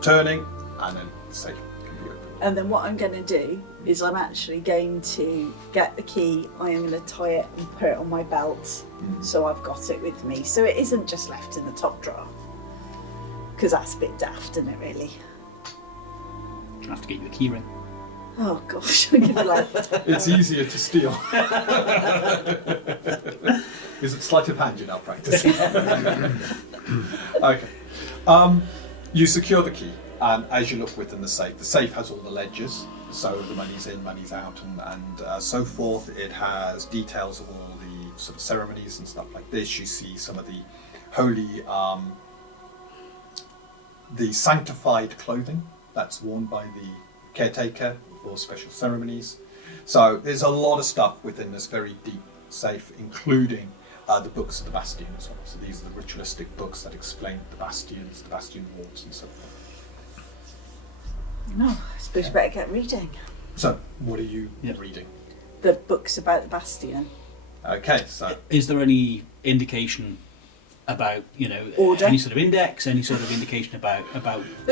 turning, and then the safe can be opened. And then what I'm going to do is I'm actually going to get the key, I am going to tie it and put it on my belt so I've got it with me. So it isn't just left in the top drawer. Because that's a bit daft, isn't it, really? I'll have to get you a key ring. Oh gosh, I give like It's easier to steal. Is it sleight of hand you're now practicing? Okay. You secure the key, and as you look within the safe has all the ledgers, so the money's in, money's out, and so forth. It has details of all the sort of ceremonies and stuff like this. You see some of the holy, the sanctified clothing that's worn by the caretaker for special ceremonies. So there's a lot of stuff within this very deep safe, including the books of the Bastion as well. So these are the ritualistic books that explain the Bastions, the Bastion wards and so forth. no, I suppose we better get reading. So what are you Yep. reading? The books about the Bastion. Okay, so Is there any indication about, Order? any sort of index, any sort of indication about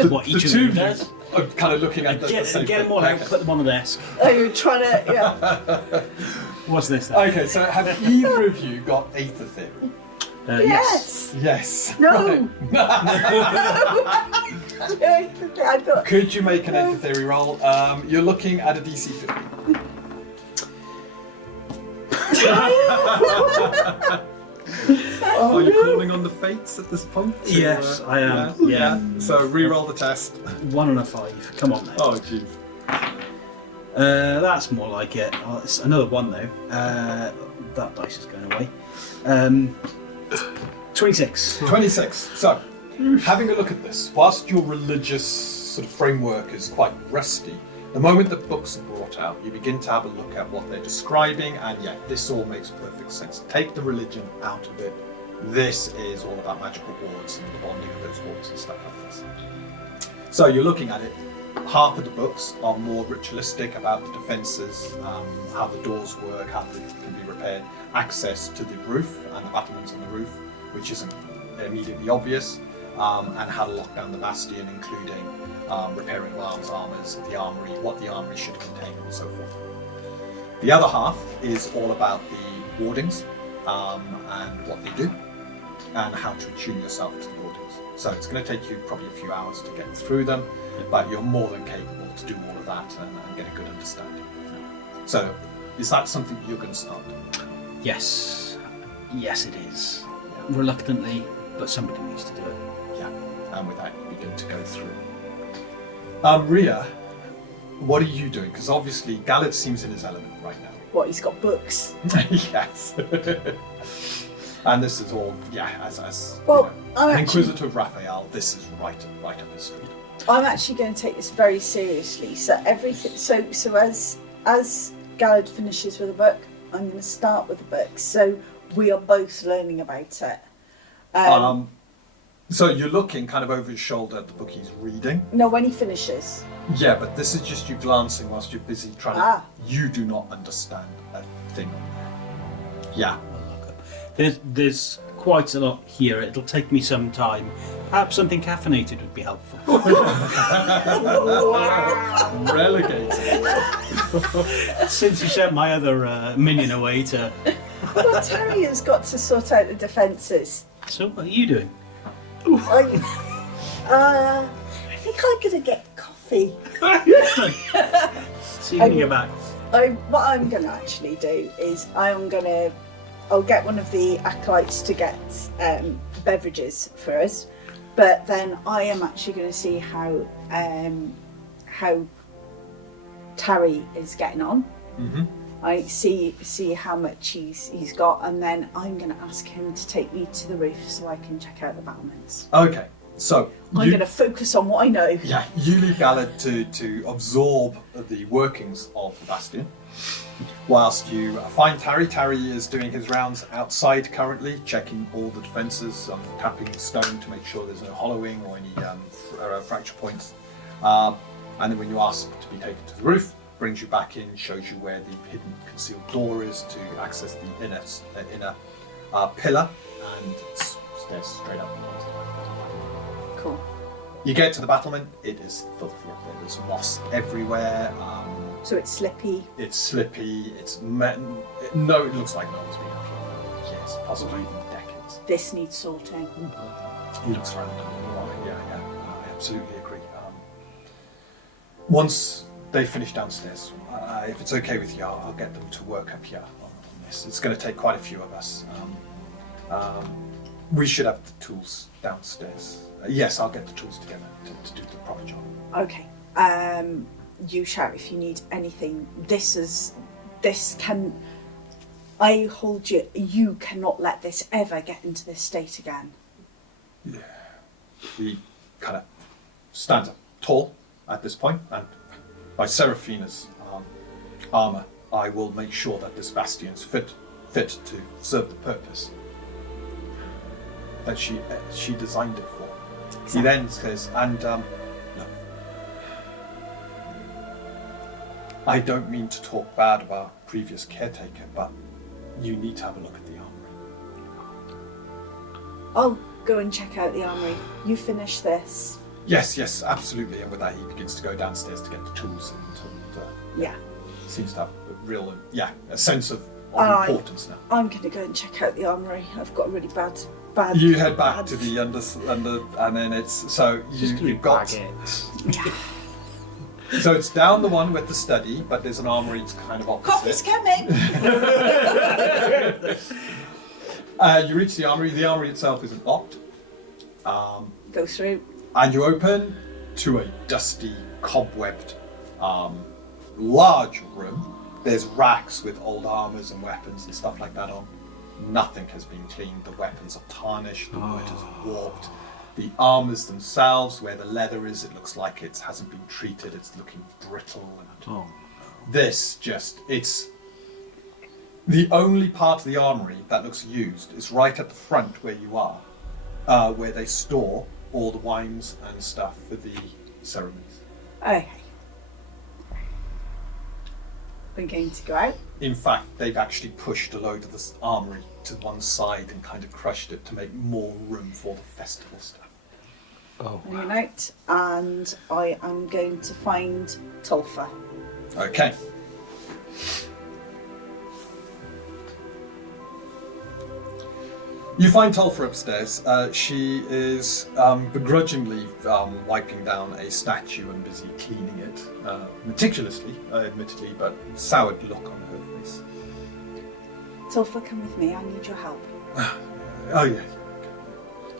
what each the of two them of does? you are kind of looking at the Get safe. them all out, put them on the desk. Oh, you're trying to, yeah. What's this then? Okay, so have either of you got Aether Theory? Yes. Yes. No. I thought. Could you make an Aether Theory roll? You're looking at a DC 50. Are you calling on the fates at this point? Yes, I am. Yeah. So re-roll the test. 1 and a 5. Come on now. Oh, jeez. That's more like it. Oh, it's another 1 though. That dice is going away. 26. 26. So, having a look at this, whilst your religious sort of framework is quite rusty. The moment the books are brought out, you begin to have a look at what they're describing, and yeah, this all makes perfect sense. Take the religion out of it. This is all about magical wards and the bonding of those wards and stuff like this. So you're looking at it. Half of the books are more ritualistic about the defences, how the doors work, how they can be repaired, access to the roof and the battlements on the roof, which isn't immediately obvious, and how to lock down the bastion, including repairing arms, armours, the armoury, what the armoury should contain, and so forth. The other half is all about the wardings and what they do, and how to attune yourself to the wardings. So it's going to take you probably a few hours to get through them, but you're more than capable to do all of that and get a good understanding. So, is that something you're going to start? Yes. Yes, it is. Reluctantly, but somebody needs to do it. Yeah, and with that you begin to go through. Rhea, what are you doing? Because obviously Galad seems in his element right now. What, he's got books? Yes. And this is all, as Well, I'm an actually- inquisitive Raphael, this is right up his street. I'm actually going to take this very seriously. So everything. So as Galad finishes with a book, I'm going to start with the book. So we are both learning about it. So you're looking kind of over his shoulder at the book he's reading. No, when he finishes. Yeah, but this is just you glancing whilst you're busy trying to. You do not understand a thing. Yeah. There's quite a lot here. It'll take me some time. Perhaps something caffeinated would be helpful. Relegated. Since you sent my other minion away to... Well, Terry has got to sort out the defences. So what are you doing? I think I'm going to get coffee. See you when you get back. What I'm going to actually do is I'll get one of the acolytes to get beverages for us, but then I am actually going to see how Terry is getting on. Mm-hmm. I see how much he's got, and then I'm going to ask him to take me to the roof so I can check out the battlements. Okay, so I'm going to focus on what I know. Yeah, you leave Galad to absorb the workings of the Bastion, whilst you find Tarry. Tarry is doing his rounds outside currently, checking all the defences, tapping the stone to make sure there's no hollowing or any fracture points. And then when you ask to be taken to the roof, brings you back in, shows you where the hidden concealed door is to access the inner pillar, and stairs straight up. Cool. You get to the battlement, it is filthy up there. There's moss everywhere. So it's slippy. It's slippy. It looks like no one's been up here for years, possibly even decades. This needs sorting. He looks around. Yeah, I absolutely agree. Once they finish downstairs, if it's okay with you, I'll get them to work up here on this. It's going to take quite a few of us. We should have the tools downstairs. Yes, I'll get the tools together to do the proper job. Okay. You shout if you need anything. I hold you. You cannot let this ever get into this state again. Yeah. He kind of stands up tall at this point, and by Seraphina's armour, I will make sure that this bastion's fit to serve the purpose that she designed it for. Exactly. He then says, look, I don't mean to talk bad about previous caretaker, but you need to have a look at the armoury. I'll go and check out the armoury. You finish this. Yes, absolutely. And with that, he begins to go downstairs to get the tools and seems to have a sense of importance now. I'm going to go and check out the armoury. I've got a really bad. You head back to the under, and then it's so you've got. So it's down the one with the study, but there's an armoury. It's kind of opposite. Coffee's coming. You reach the armoury. The armoury itself isn't locked. Go through. And you open to a dusty, cobwebbed, large room. There's racks with old armours and weapons and stuff like that on. Nothing has been cleaned. The weapons are tarnished. The wood is warped. The armours themselves, where the leather is, it looks like it hasn't been treated. It's looking brittle. And this it's the only part of the armoury that looks used is right at the front where you are, where they store all the wines and stuff for the ceremonies. Okay. We're going to go out. In fact, they've actually pushed a load of this armoury to one side and kind of crushed it to make more room for the festival stuff. Oh. I'm going out, and I am going to find Tulfa. Okay. You find Tulfa upstairs. She is begrudgingly wiping down a statue and busy cleaning it, meticulously, admittedly, but soured look on her face. Tulfa, come with me. I need your help. Oh yeah.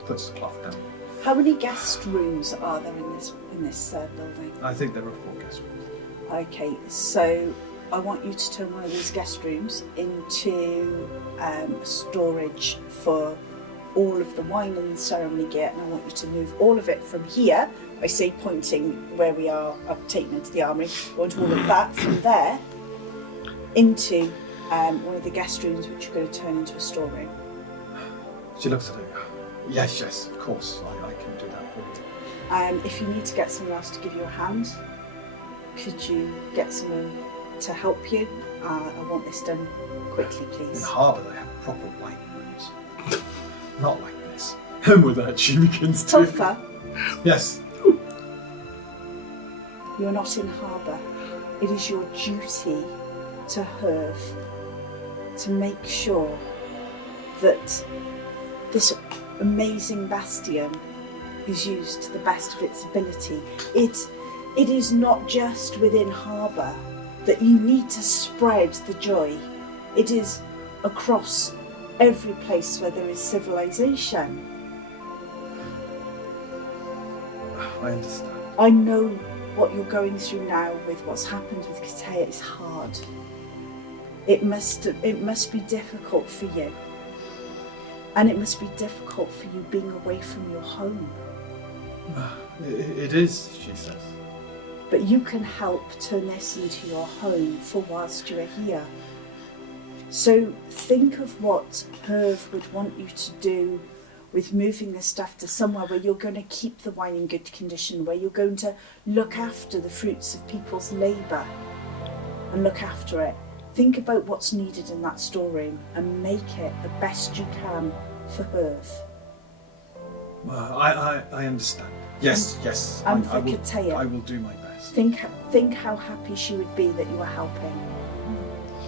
Puts the cloth down. How many guest rooms are there in this building? I think there are 4 guest rooms. Okay, so I want you to turn one of these guest rooms into storage for all of the wine and ceremony gear, and I want you to move all of it from here. I say pointing where we are. I've taken it to the armoury. I want all of that from there into one of the guest rooms, which you're going to turn into a storeroom. She looks at it. Yes, of course. I can do that for you. If you need to get someone else to give you a hand, could you get someone to help you? I want this done quickly, In please. the harbour, they have proper wine rooms. Not like this. And with that, she begins to. Tulfa, Yes. you're not in harbour. It is your duty to Herve to make sure that this amazing bastion is used to the best of its ability. It is not just within harbour that you need to spread the joy. It is across every place where there is civilization. I understand. I know what you're going through now with what's happened with Katea is hard. It must be difficult for you. And it must be difficult for you being away from your home. It is, she says. But you can help turn this into your home for whilst you are here. So think of what Herve would want you to do with moving this stuff to somewhere where you're going to keep the wine in good condition, where you're going to look after the fruits of people's labour and look after it. Think about what's needed in that storeroom and make it the best you can for Herve. Well, I understand. Yes. And I for Katea. I will do my best. Think how happy she would be that you are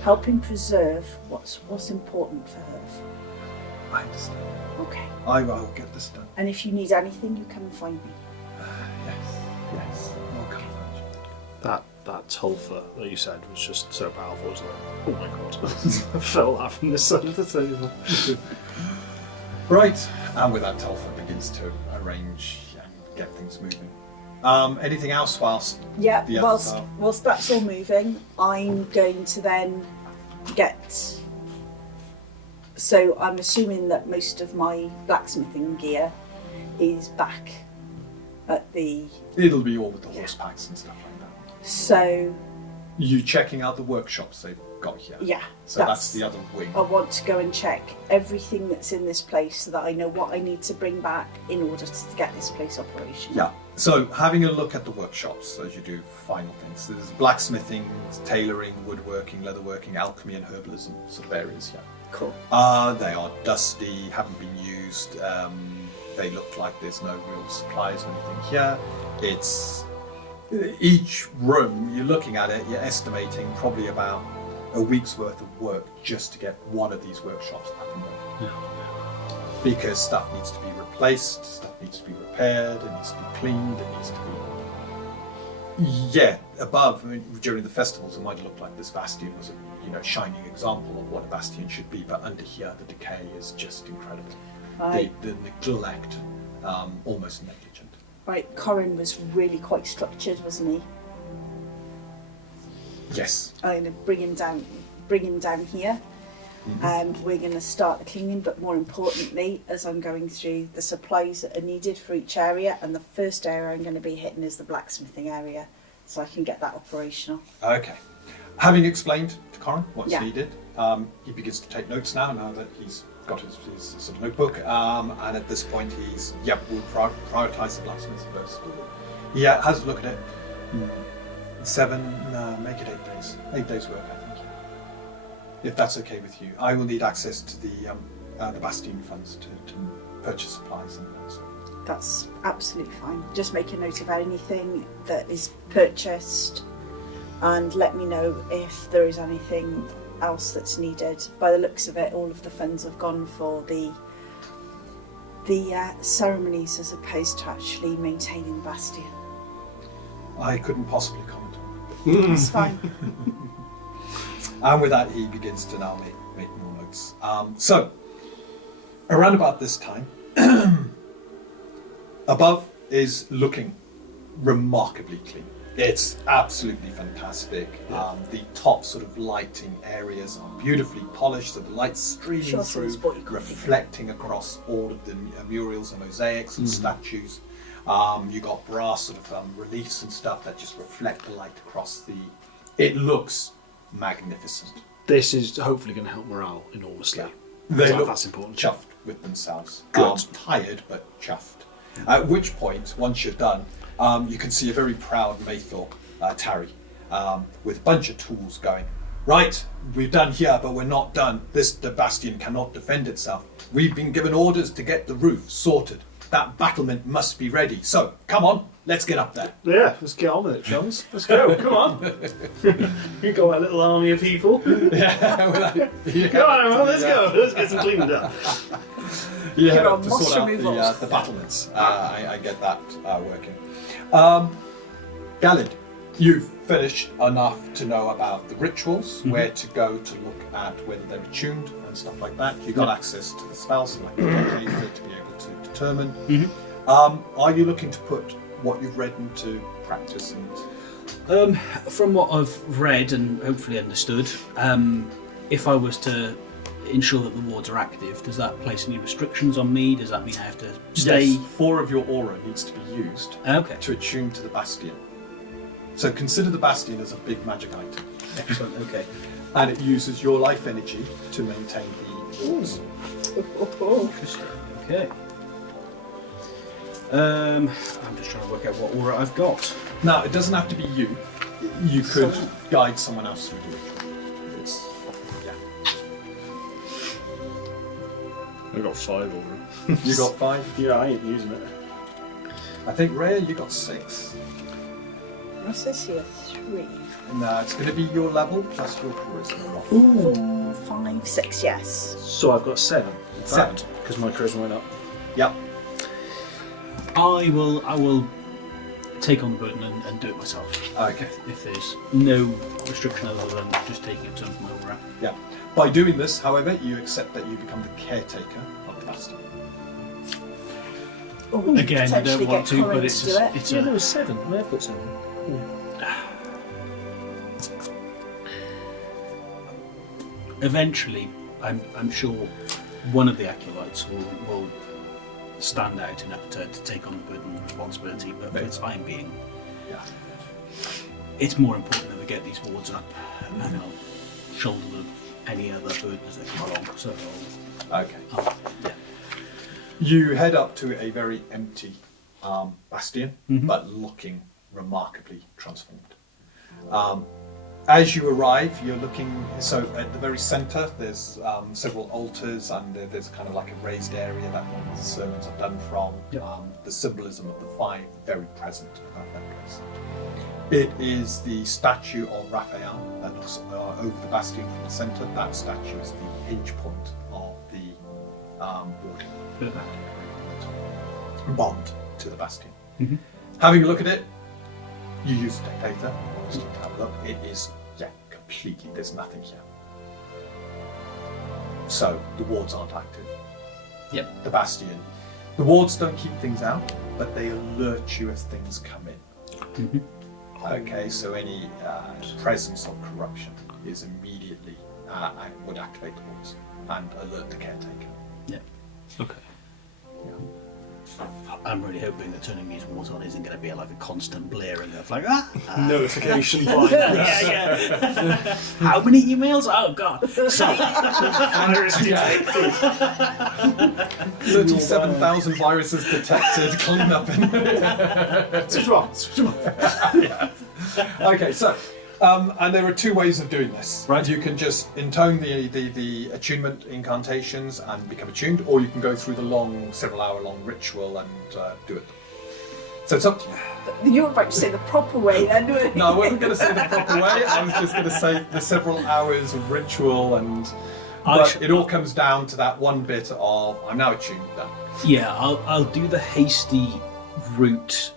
helping preserve what's important for her. I understand. Okay. I will get this done. And if you need anything, you come and find me. Yes. I'll come find you. That Tulfa that you said was just so powerful. It was like, oh my god. I felt that from this side of the table. Right. And with that, Telfa begins to arrange and get things moving. Anything else whilst Yeah, the others are... whilst that's all moving, I'm going to then get... So I'm assuming that most of my blacksmithing gear is back at the... It'll be all with the horse packs and stuff like that. So... You checking out the workshops they've got here? Yeah. So that's the other wing. I want to go and check everything that's in this place so that I know what I need to bring back in order to get this place operational. Yeah. So having a look at the workshops as you do final things. There's blacksmithing, tailoring, woodworking, leatherworking, alchemy and herbalism sort of areas here. Cool. They are dusty, haven't been used. They look like there's no real supplies or anything here. It's each room, you're looking at it, you're estimating probably about a week's worth of work just to get one of these workshops up and running. Because stuff needs to be replaced, stuff needs to be repaired, it needs to be cleaned, it needs to be... Yeah, above, I mean, during the festivals it might look like this bastion was a shining example of what a bastion should be, but under here the decay is just incredible. Right. The neglect, almost negligent. Right, Corin was really quite structured, wasn't he? Yes. I'm going to bring him down here. We're going to start the cleaning, but more importantly, as I'm going through the supplies that are needed for each area, and the first area I'm going to be hitting is the blacksmithing area, so I can get that operational. Okay. Having explained to Corin what's Yeah. needed, he begins to take notes now that he's got his sort of notebook, and at this point we'll prioritise the blacksmith first. He has a look at it. 7, make it 8 days. 8 days work, I think. If that's okay with you. I will need access to the Bastion funds to purchase supplies and things. That's absolutely fine. Just make a note of anything that is purchased and let me know if there is anything else that's needed. By the looks of it, all of the funds have gone for the ceremonies as opposed to actually maintaining the Bastion. I couldn't possibly comment on it. That's fine. And with that, he begins to now make more notes. So, around about this time, above is looking remarkably clean. It's absolutely fantastic. The top sort of lighting areas are beautifully polished, so the light's streaming through, reflecting across all of the murals and mosaics and statues. You got brass sort of reliefs and stuff that just reflect the light across the. It looks magnificent. This is hopefully going to help morale enormously. Yeah. They look that's important. chuffed with themselves. Good. Tired, but chuffed. At which point, once you're done, you can see a very proud Maythor, Tarry, with a bunch of tools going, right, we're done here, but we're not done. The Bastion cannot defend itself. We've been given orders to get the roof sorted. That battlement must be ready. So, come on, let's get up there. Yeah, let's get on with it, chums. Let's go. Come on. You got that little army of people. Come on, everyone, let's go. Let's get some cleaning done. Yeah, You're on to moss sort out removals. the battlements. I get that working. Galid, you've finished enough to know about the rituals, where to go to look at whether they're attuned and stuff like that. You've got access to the spells like Locator to be able to determine. Are you looking to put what you've read into practice? And From what I've read and hopefully understood, if I was to ensure that the wards are active, does that place any restrictions on me? Does that mean I have to stay? Yes, 4 of your aura needs to be used Okay. to attune to the Bastion. So consider the Bastion as a big magic item. Excellent. Okay. And it uses your life energy to maintain the wards. Interesting. Okay. I'm just trying to work out what aura I've got. Now, it doesn't have to be you. You could guide someone else through the ritual. It's, yeah. I've got 5 over. You got 5? Yeah, I ain't using it. I think Rhea, you got 6. What's this here? 3, No, it's going to be your level plus your charisma. 4, 5, 6. Yes. So I've got 7. 7. Because my charisma went up. Yep. I will take on the burden and do it myself. Okay. If there's no restriction other than just taking it to from over. Yeah. By doing this, however, you accept that you become the caretaker of the Bastion. Or we could Again, I potentially don't want get to, Corin but it's do it. it's Yeah, there a, was 7. I have got 7. eventually, I'm sure one of the acolytes will stand out enough to take on the burden and responsibility. But for the time being, Yeah. it's more important that we get these wards up, and then I'll shoulder any other burdens that come along. So, Okay. yeah. You head up to a very empty bastion, Mhm. but looking remarkably transformed. As you arrive, you're looking, so at the very centre there's several altars, and there's kind of like a raised area that all the sermons are done from. Yep. The symbolism of the 5 very present about that place. It is the statue of Raphael that looks over the bastion from the centre. That statue is the hinge point of the warding. Bond to the bastion. Mhm. Having a look at it, you use Dictator just to have a look. It is, completely, there's nothing here. So, the wards aren't active. Yep. The bastion. The wards don't keep things out, but they alert you as things come in. Mhm. Okay, so any presence of corruption is immediately would activate the wards and alert the caretaker. Yeah. Okay. I'm really hoping that turning these wards on isn't going to be like a constant blaring of like Notification by yeah. How many emails? Oh god. So virus detected. 37,000 viruses detected. Clean up. Switch them on. Okay, so and there are two ways of doing this. Right. You can just intone the attunement incantations and become attuned, or you can go through the long, several-hour-long ritual and do it. So it's up to you. You were about to say the proper way then, weren't you? No, I wasn't going to say the proper way. I was just going to say the several hours of ritual, and but it all comes down to that one bit of I'm now attuned. Then. yeah, I'll do the hasty route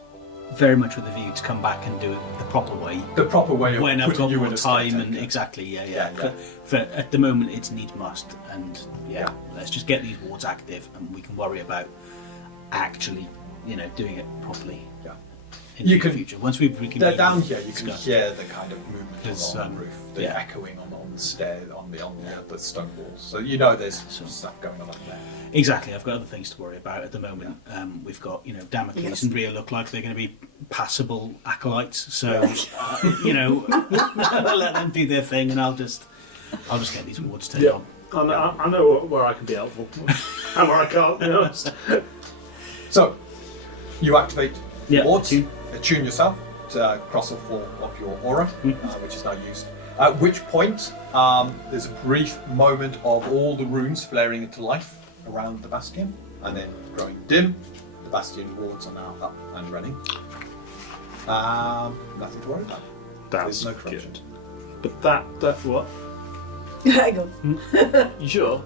very much with a view to come back and do it the proper way. The proper way of When I've putting got you more in a time state, and okay. exactly, yeah. Yeah. For at the moment, it's need must, and Yeah. let's just get these wards active, and we can worry about actually, doing it properly. Yeah. In You the can- future. Once we've They're down here. You can discussed. hear the kind of movement There's, on the roof, the yeah. echoing on the stairs, on the stone walls. So there's some stuff going on up there. Exactly, I've got other things to worry about at the moment. We've got, Damocles Yes. and Rhea look like they're going to be passable acolytes, so let them do their thing, and I'll just get these wards turned Yeah. on. I know where I can be helpful and where I can't, to be honest. So you activate Yeah, wards, attune. attune yourself to cross off of your aura, which is now used. At which point, there's a brief moment of all the runes flaring into life around the Bastion, and then growing dim. The Bastion wards are now up and running. Nothing to worry about. That's There's no corruption. good. But that what? Hang on. You sure?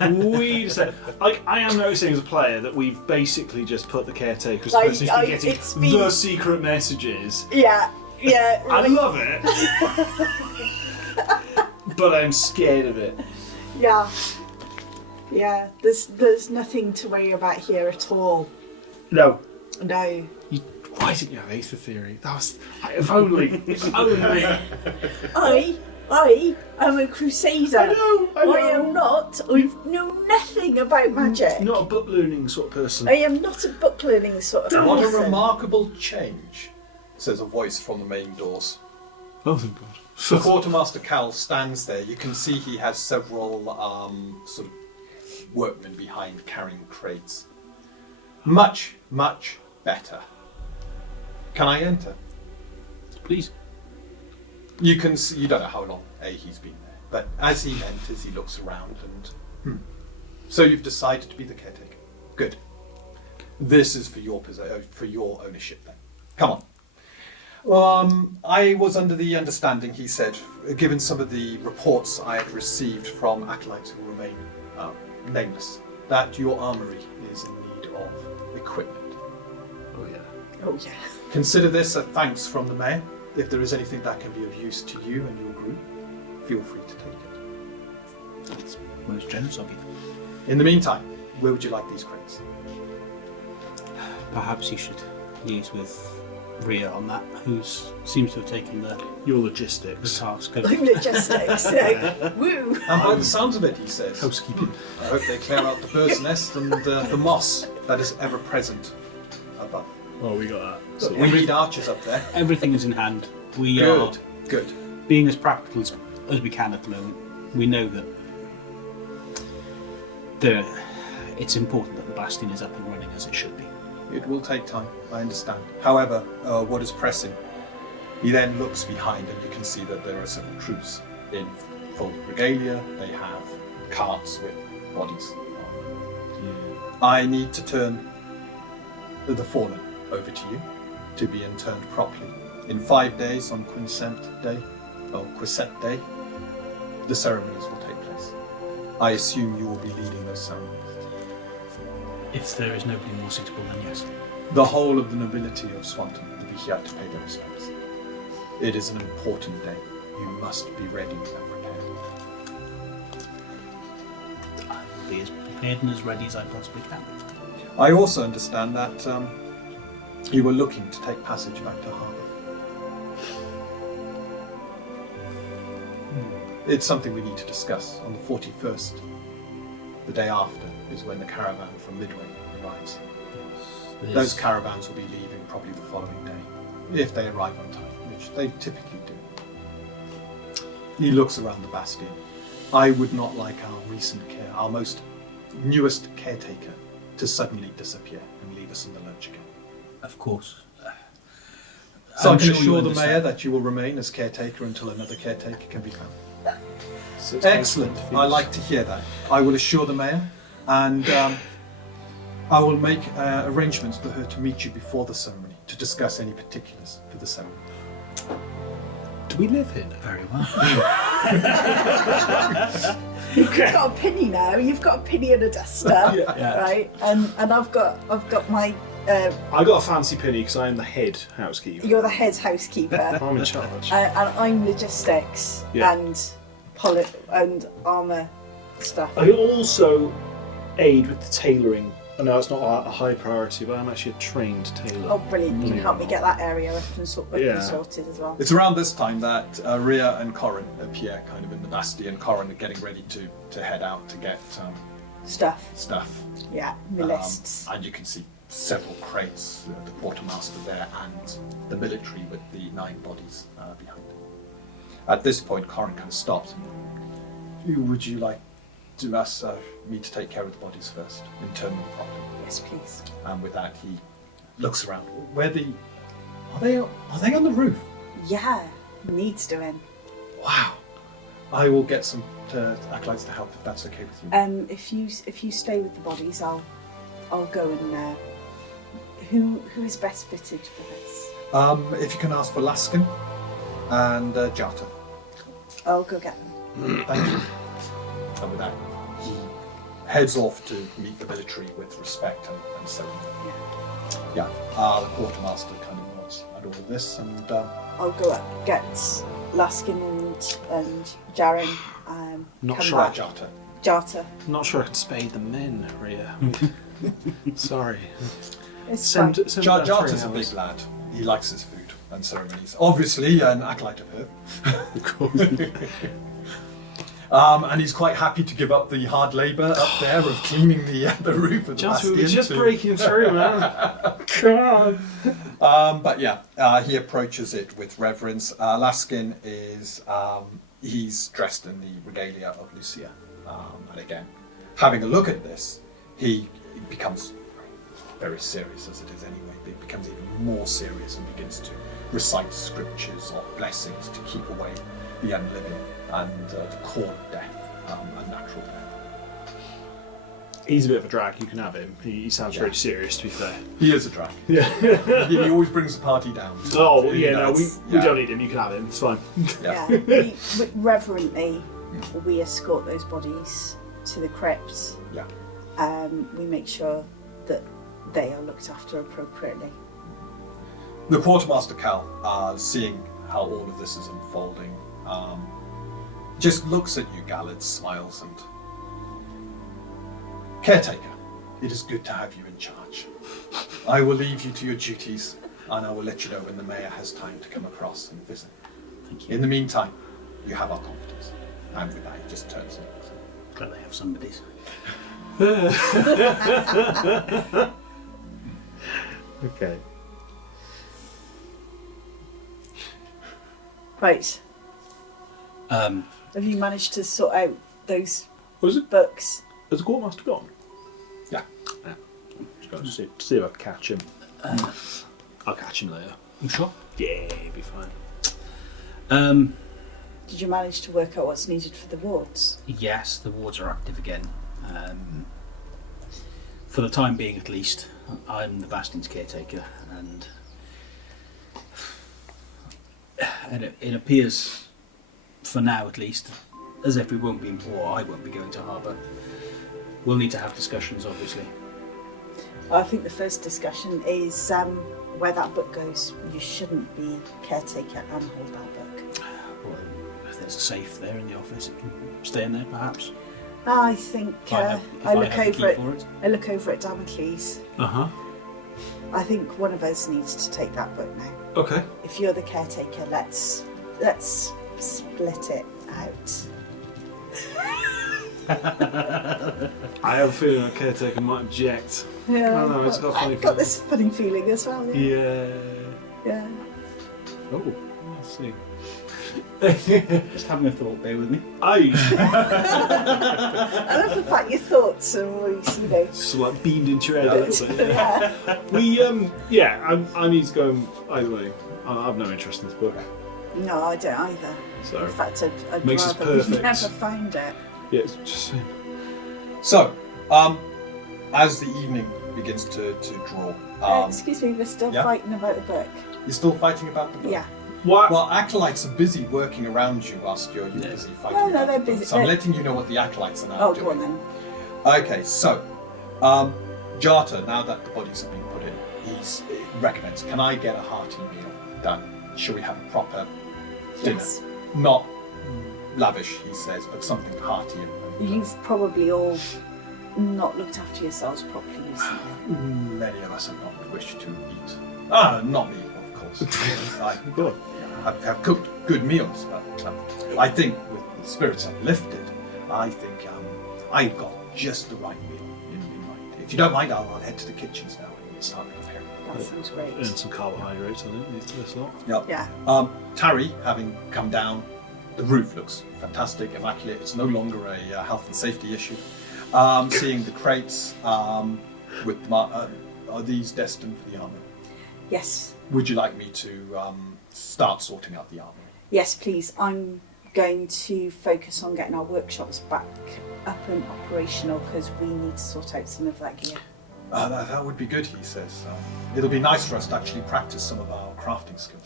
Wait a second. I am noticing as a player that we've basically just put the caretaker as the person who's been getting it's been- the secret messages. Yeah. I Right. love it, but I'm scared of it. Yeah. Yeah. There's nothing to worry about here at all. No. No. Why didn't you have Aether Theory? That was. If only. If only. I am a crusader. I know. I am not. I know nothing about magic. Not a book learning sort of person. I am not a book learning sort of What a person. remarkable change, says a voice from the main doors. Oh, thank God. The Quartermaster Cal stands there. You can see he has several sort of workmen behind carrying crates. Much, much better. Can I enter? Please. You can see, you don't know how long he's been there, but as he enters, he looks around and. So you've decided to be the caretaker. Good. This is for your ownership then. Come on. I was under the understanding, he said, given some of the reports I had received from acolytes who remain nameless, that your armory is in need of equipment. Oh, yeah. Oh yeah. Consider this a thanks from the mayor. If there is anything that can be of use to you and your group, feel free to take it. That's most generous of you. In the meantime, where would you like these crates? Perhaps you should liaise with Rhea on that, who seems to have taken the Your logistics. task of... I'm logistics. Woo. And by the sounds of it, he says, Housekeeping. I hope they clear out the bird's nest and the moss that is ever present above. Oh, we got that. So we need archers up there. Everything is in hand. We are Good. being as practical as we can at the moment. We know that it's important that the Bastion is up and running as it should be. It will take time, I understand. However, what is pressing? He then looks behind and you can see that there are several troops in full regalia. They have carts with bodies on them. I need to turn the fallen over to you to be interned properly. In 5 days on Quincent Day, the ceremonies will take place. I assume you will be leading those ceremonies. If there is nobody more suitable, then yes. The whole of the nobility of Swanton will be here to pay their respects. It is an important day. You must be ready and prepared. I'll be as prepared and as ready as I possibly can. I also understand that you were looking to take passage back to harbour. it's something we need to discuss. On the 41st, the day after, is when the caravan from Midway arrives. Those caravans will be leaving probably the following day, if they arrive on time, which they typically do. He looks around the Bastion. I would not like our most newest caretaker to suddenly disappear and leave us in the lurch again. Of course. So I'm I can sure you assure the mayor understand. that you will remain as caretaker until another caretaker can be found. So it's Excellent. nice to I like to hear that. I will assure the mayor, and I will make arrangements for her to meet you before the ceremony to discuss any particulars for the ceremony. Do we live here now? Very well. You've got a penny now. You've got a penny and a duster, Yeah. right? And I've got my. I got a fancy penny because I am the head housekeeper. You're the head housekeeper, I'm in charge. and I'm logistics Yeah. and armor stuff. I also aid with the tailoring. I know it's not a high priority, but I'm actually a trained tailor. Oh, brilliant! You can help me get that area up and Yeah. sorted as well. It's around this time that Rhea and Corin appear kind of in the Bastion. Corin are getting ready to head out to get Stuff. stuff. Yeah, my lists. And you can see several crates, the quartermaster there and the military with the 9 bodies behind. At this point, Corin kind of stops. Would you like to ask me to take care of the bodies first, intern them properly? Yes, please. And with that, he looks around. Are they on the roof? Yeah, needs doing. Wow. I will get some acolytes to help if that's okay with you. If you stay with the bodies, I'll go and. Who is best fitted for this? If you can ask for Laskin and Jata. I'll go get them. Thank you. And with that, he heads off to meet the military with respect and so on. Yeah. The quartermaster kind of nods at all of this, and I'll go up, get Laskin and Jaren. Not come sure. back. Jata. I'm not sure I can spade the men, Rhea. Sorry. It's fine. Send about 3 Jata's a hours. big lad. He likes his food and ceremonies. Obviously, an acolyte of her. Of course. And he's quite happy to give up the hard labour up there of cleaning the roof of the Just, Bastion. just to- breaking through, man. Come on. But yeah, he approaches it with reverence. Laskin is, he's dressed in the regalia of Lucia. And again, having a look at this, he becomes very serious as it is anyway. It becomes even more serious and begins to recite scriptures or blessings to keep away the unliving and to call death, a natural death. He's a bit of a drag, you can have him. He sounds very serious, to be fair. He is a drag. Yeah. He always brings the party down. Oh, You yeah, know, no, we yeah. don't need him, you can have him, it's fine. Yeah. Yeah, we reverently we escort those bodies to the crypt. Yeah. We make sure that they are looked after appropriately. The quartermaster Cal, seeing how all of this is unfolding, just looks at you, Gallard, smiles, and caretaker, it is good to have you in charge. I will leave you to your duties, and I will let you know when the mayor has time to come across and visit. Thank you. In the meantime, you have our confidence. And with that, he just turns and looks. Glad they have somebody's. Okay. Right. Um, Have you managed to sort out those Was it? books? Has the quartermaster gone? Yeah. Just got to see if I can catch him. I'll catch him later. I'm sure. Yeah, he'll be fine. Did you manage to work out what's needed for the wards? Yes, the wards are active again. For the time being, at least, I'm the Bastion's caretaker, and it appears, for now at least, as if we won't be in war. I won't be going to harbour. We'll need to have discussions, obviously. I think the first discussion is where that book goes. You shouldn't be caretaker and hold that book. Well, if there's a safe there in the office, it can stay in there, perhaps. I think If I have I the look key over it. for it. I look over at Damocles. Uh-huh. I think one of us needs to take that book now. Okay. If you're the caretaker, let's split it out. I have a feeling our caretaker might object. Yeah, I don't know, it's got a funny I've got this funny feeling as well. Yeah. Yeah. Oh, let's see. Just having a thought, bear with me. I love the fact your thoughts are always, So like beamed into your head a little bit. yeah. I need to go either way. I have no interest in this book. No, I don't either. So In fact, I'd makes us rather we perfect. never found it. yeah, it's just So, as the evening begins to draw, Excuse me, we're still yeah? fighting about the book. you're still fighting about the book? Yeah. what? Well, acolytes are busy working around you whilst you're busy fighting. No, about they're the book. busy. So I'm They're- letting you know what the acolytes are now Oh, doing. go on then. Okay, so Jata, now that the bodies have been put in, he recommends, can I get a hearty meal done? Shall we have a proper dinner? Yes. Not lavish, he says, but something hearty. You've probably all not looked after yourselves properly recently. Many of us have not wished to eat. Not me, of course. Good. I've cooked good meals, but I think with the spirits uplifted, I think I've got just the right meal in mind. If you don't mind, I'll head to the kitchens now and start preparing. That sounds great. And some carbohydrates, I think, needs to this lot. Yep. Yeah. Tarry, having come down, the roof looks fantastic, immaculate. It's no longer a health and safety issue. Seeing the crates with are these destined for the armory? Yes. Would you like me to start sorting out the armory? Yes, please. I'm going to focus on getting our workshops back up and operational because we need to sort out some of that gear. That would be good, he says. It'll be nice for us to actually practice some of our crafting skills.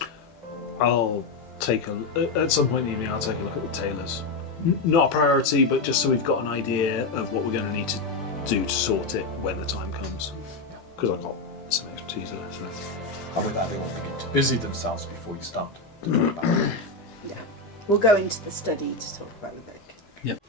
I'll take at some point in the evening. I'll take a look at the tailors. Not a priority, but just so we've got an idea of what we're going to need to do to sort it when the time comes. Because I've got some expertise there. So. How with that, they all begin to busy themselves before you start to talk about it. Yeah. We'll go into the study to talk about the book. Yep.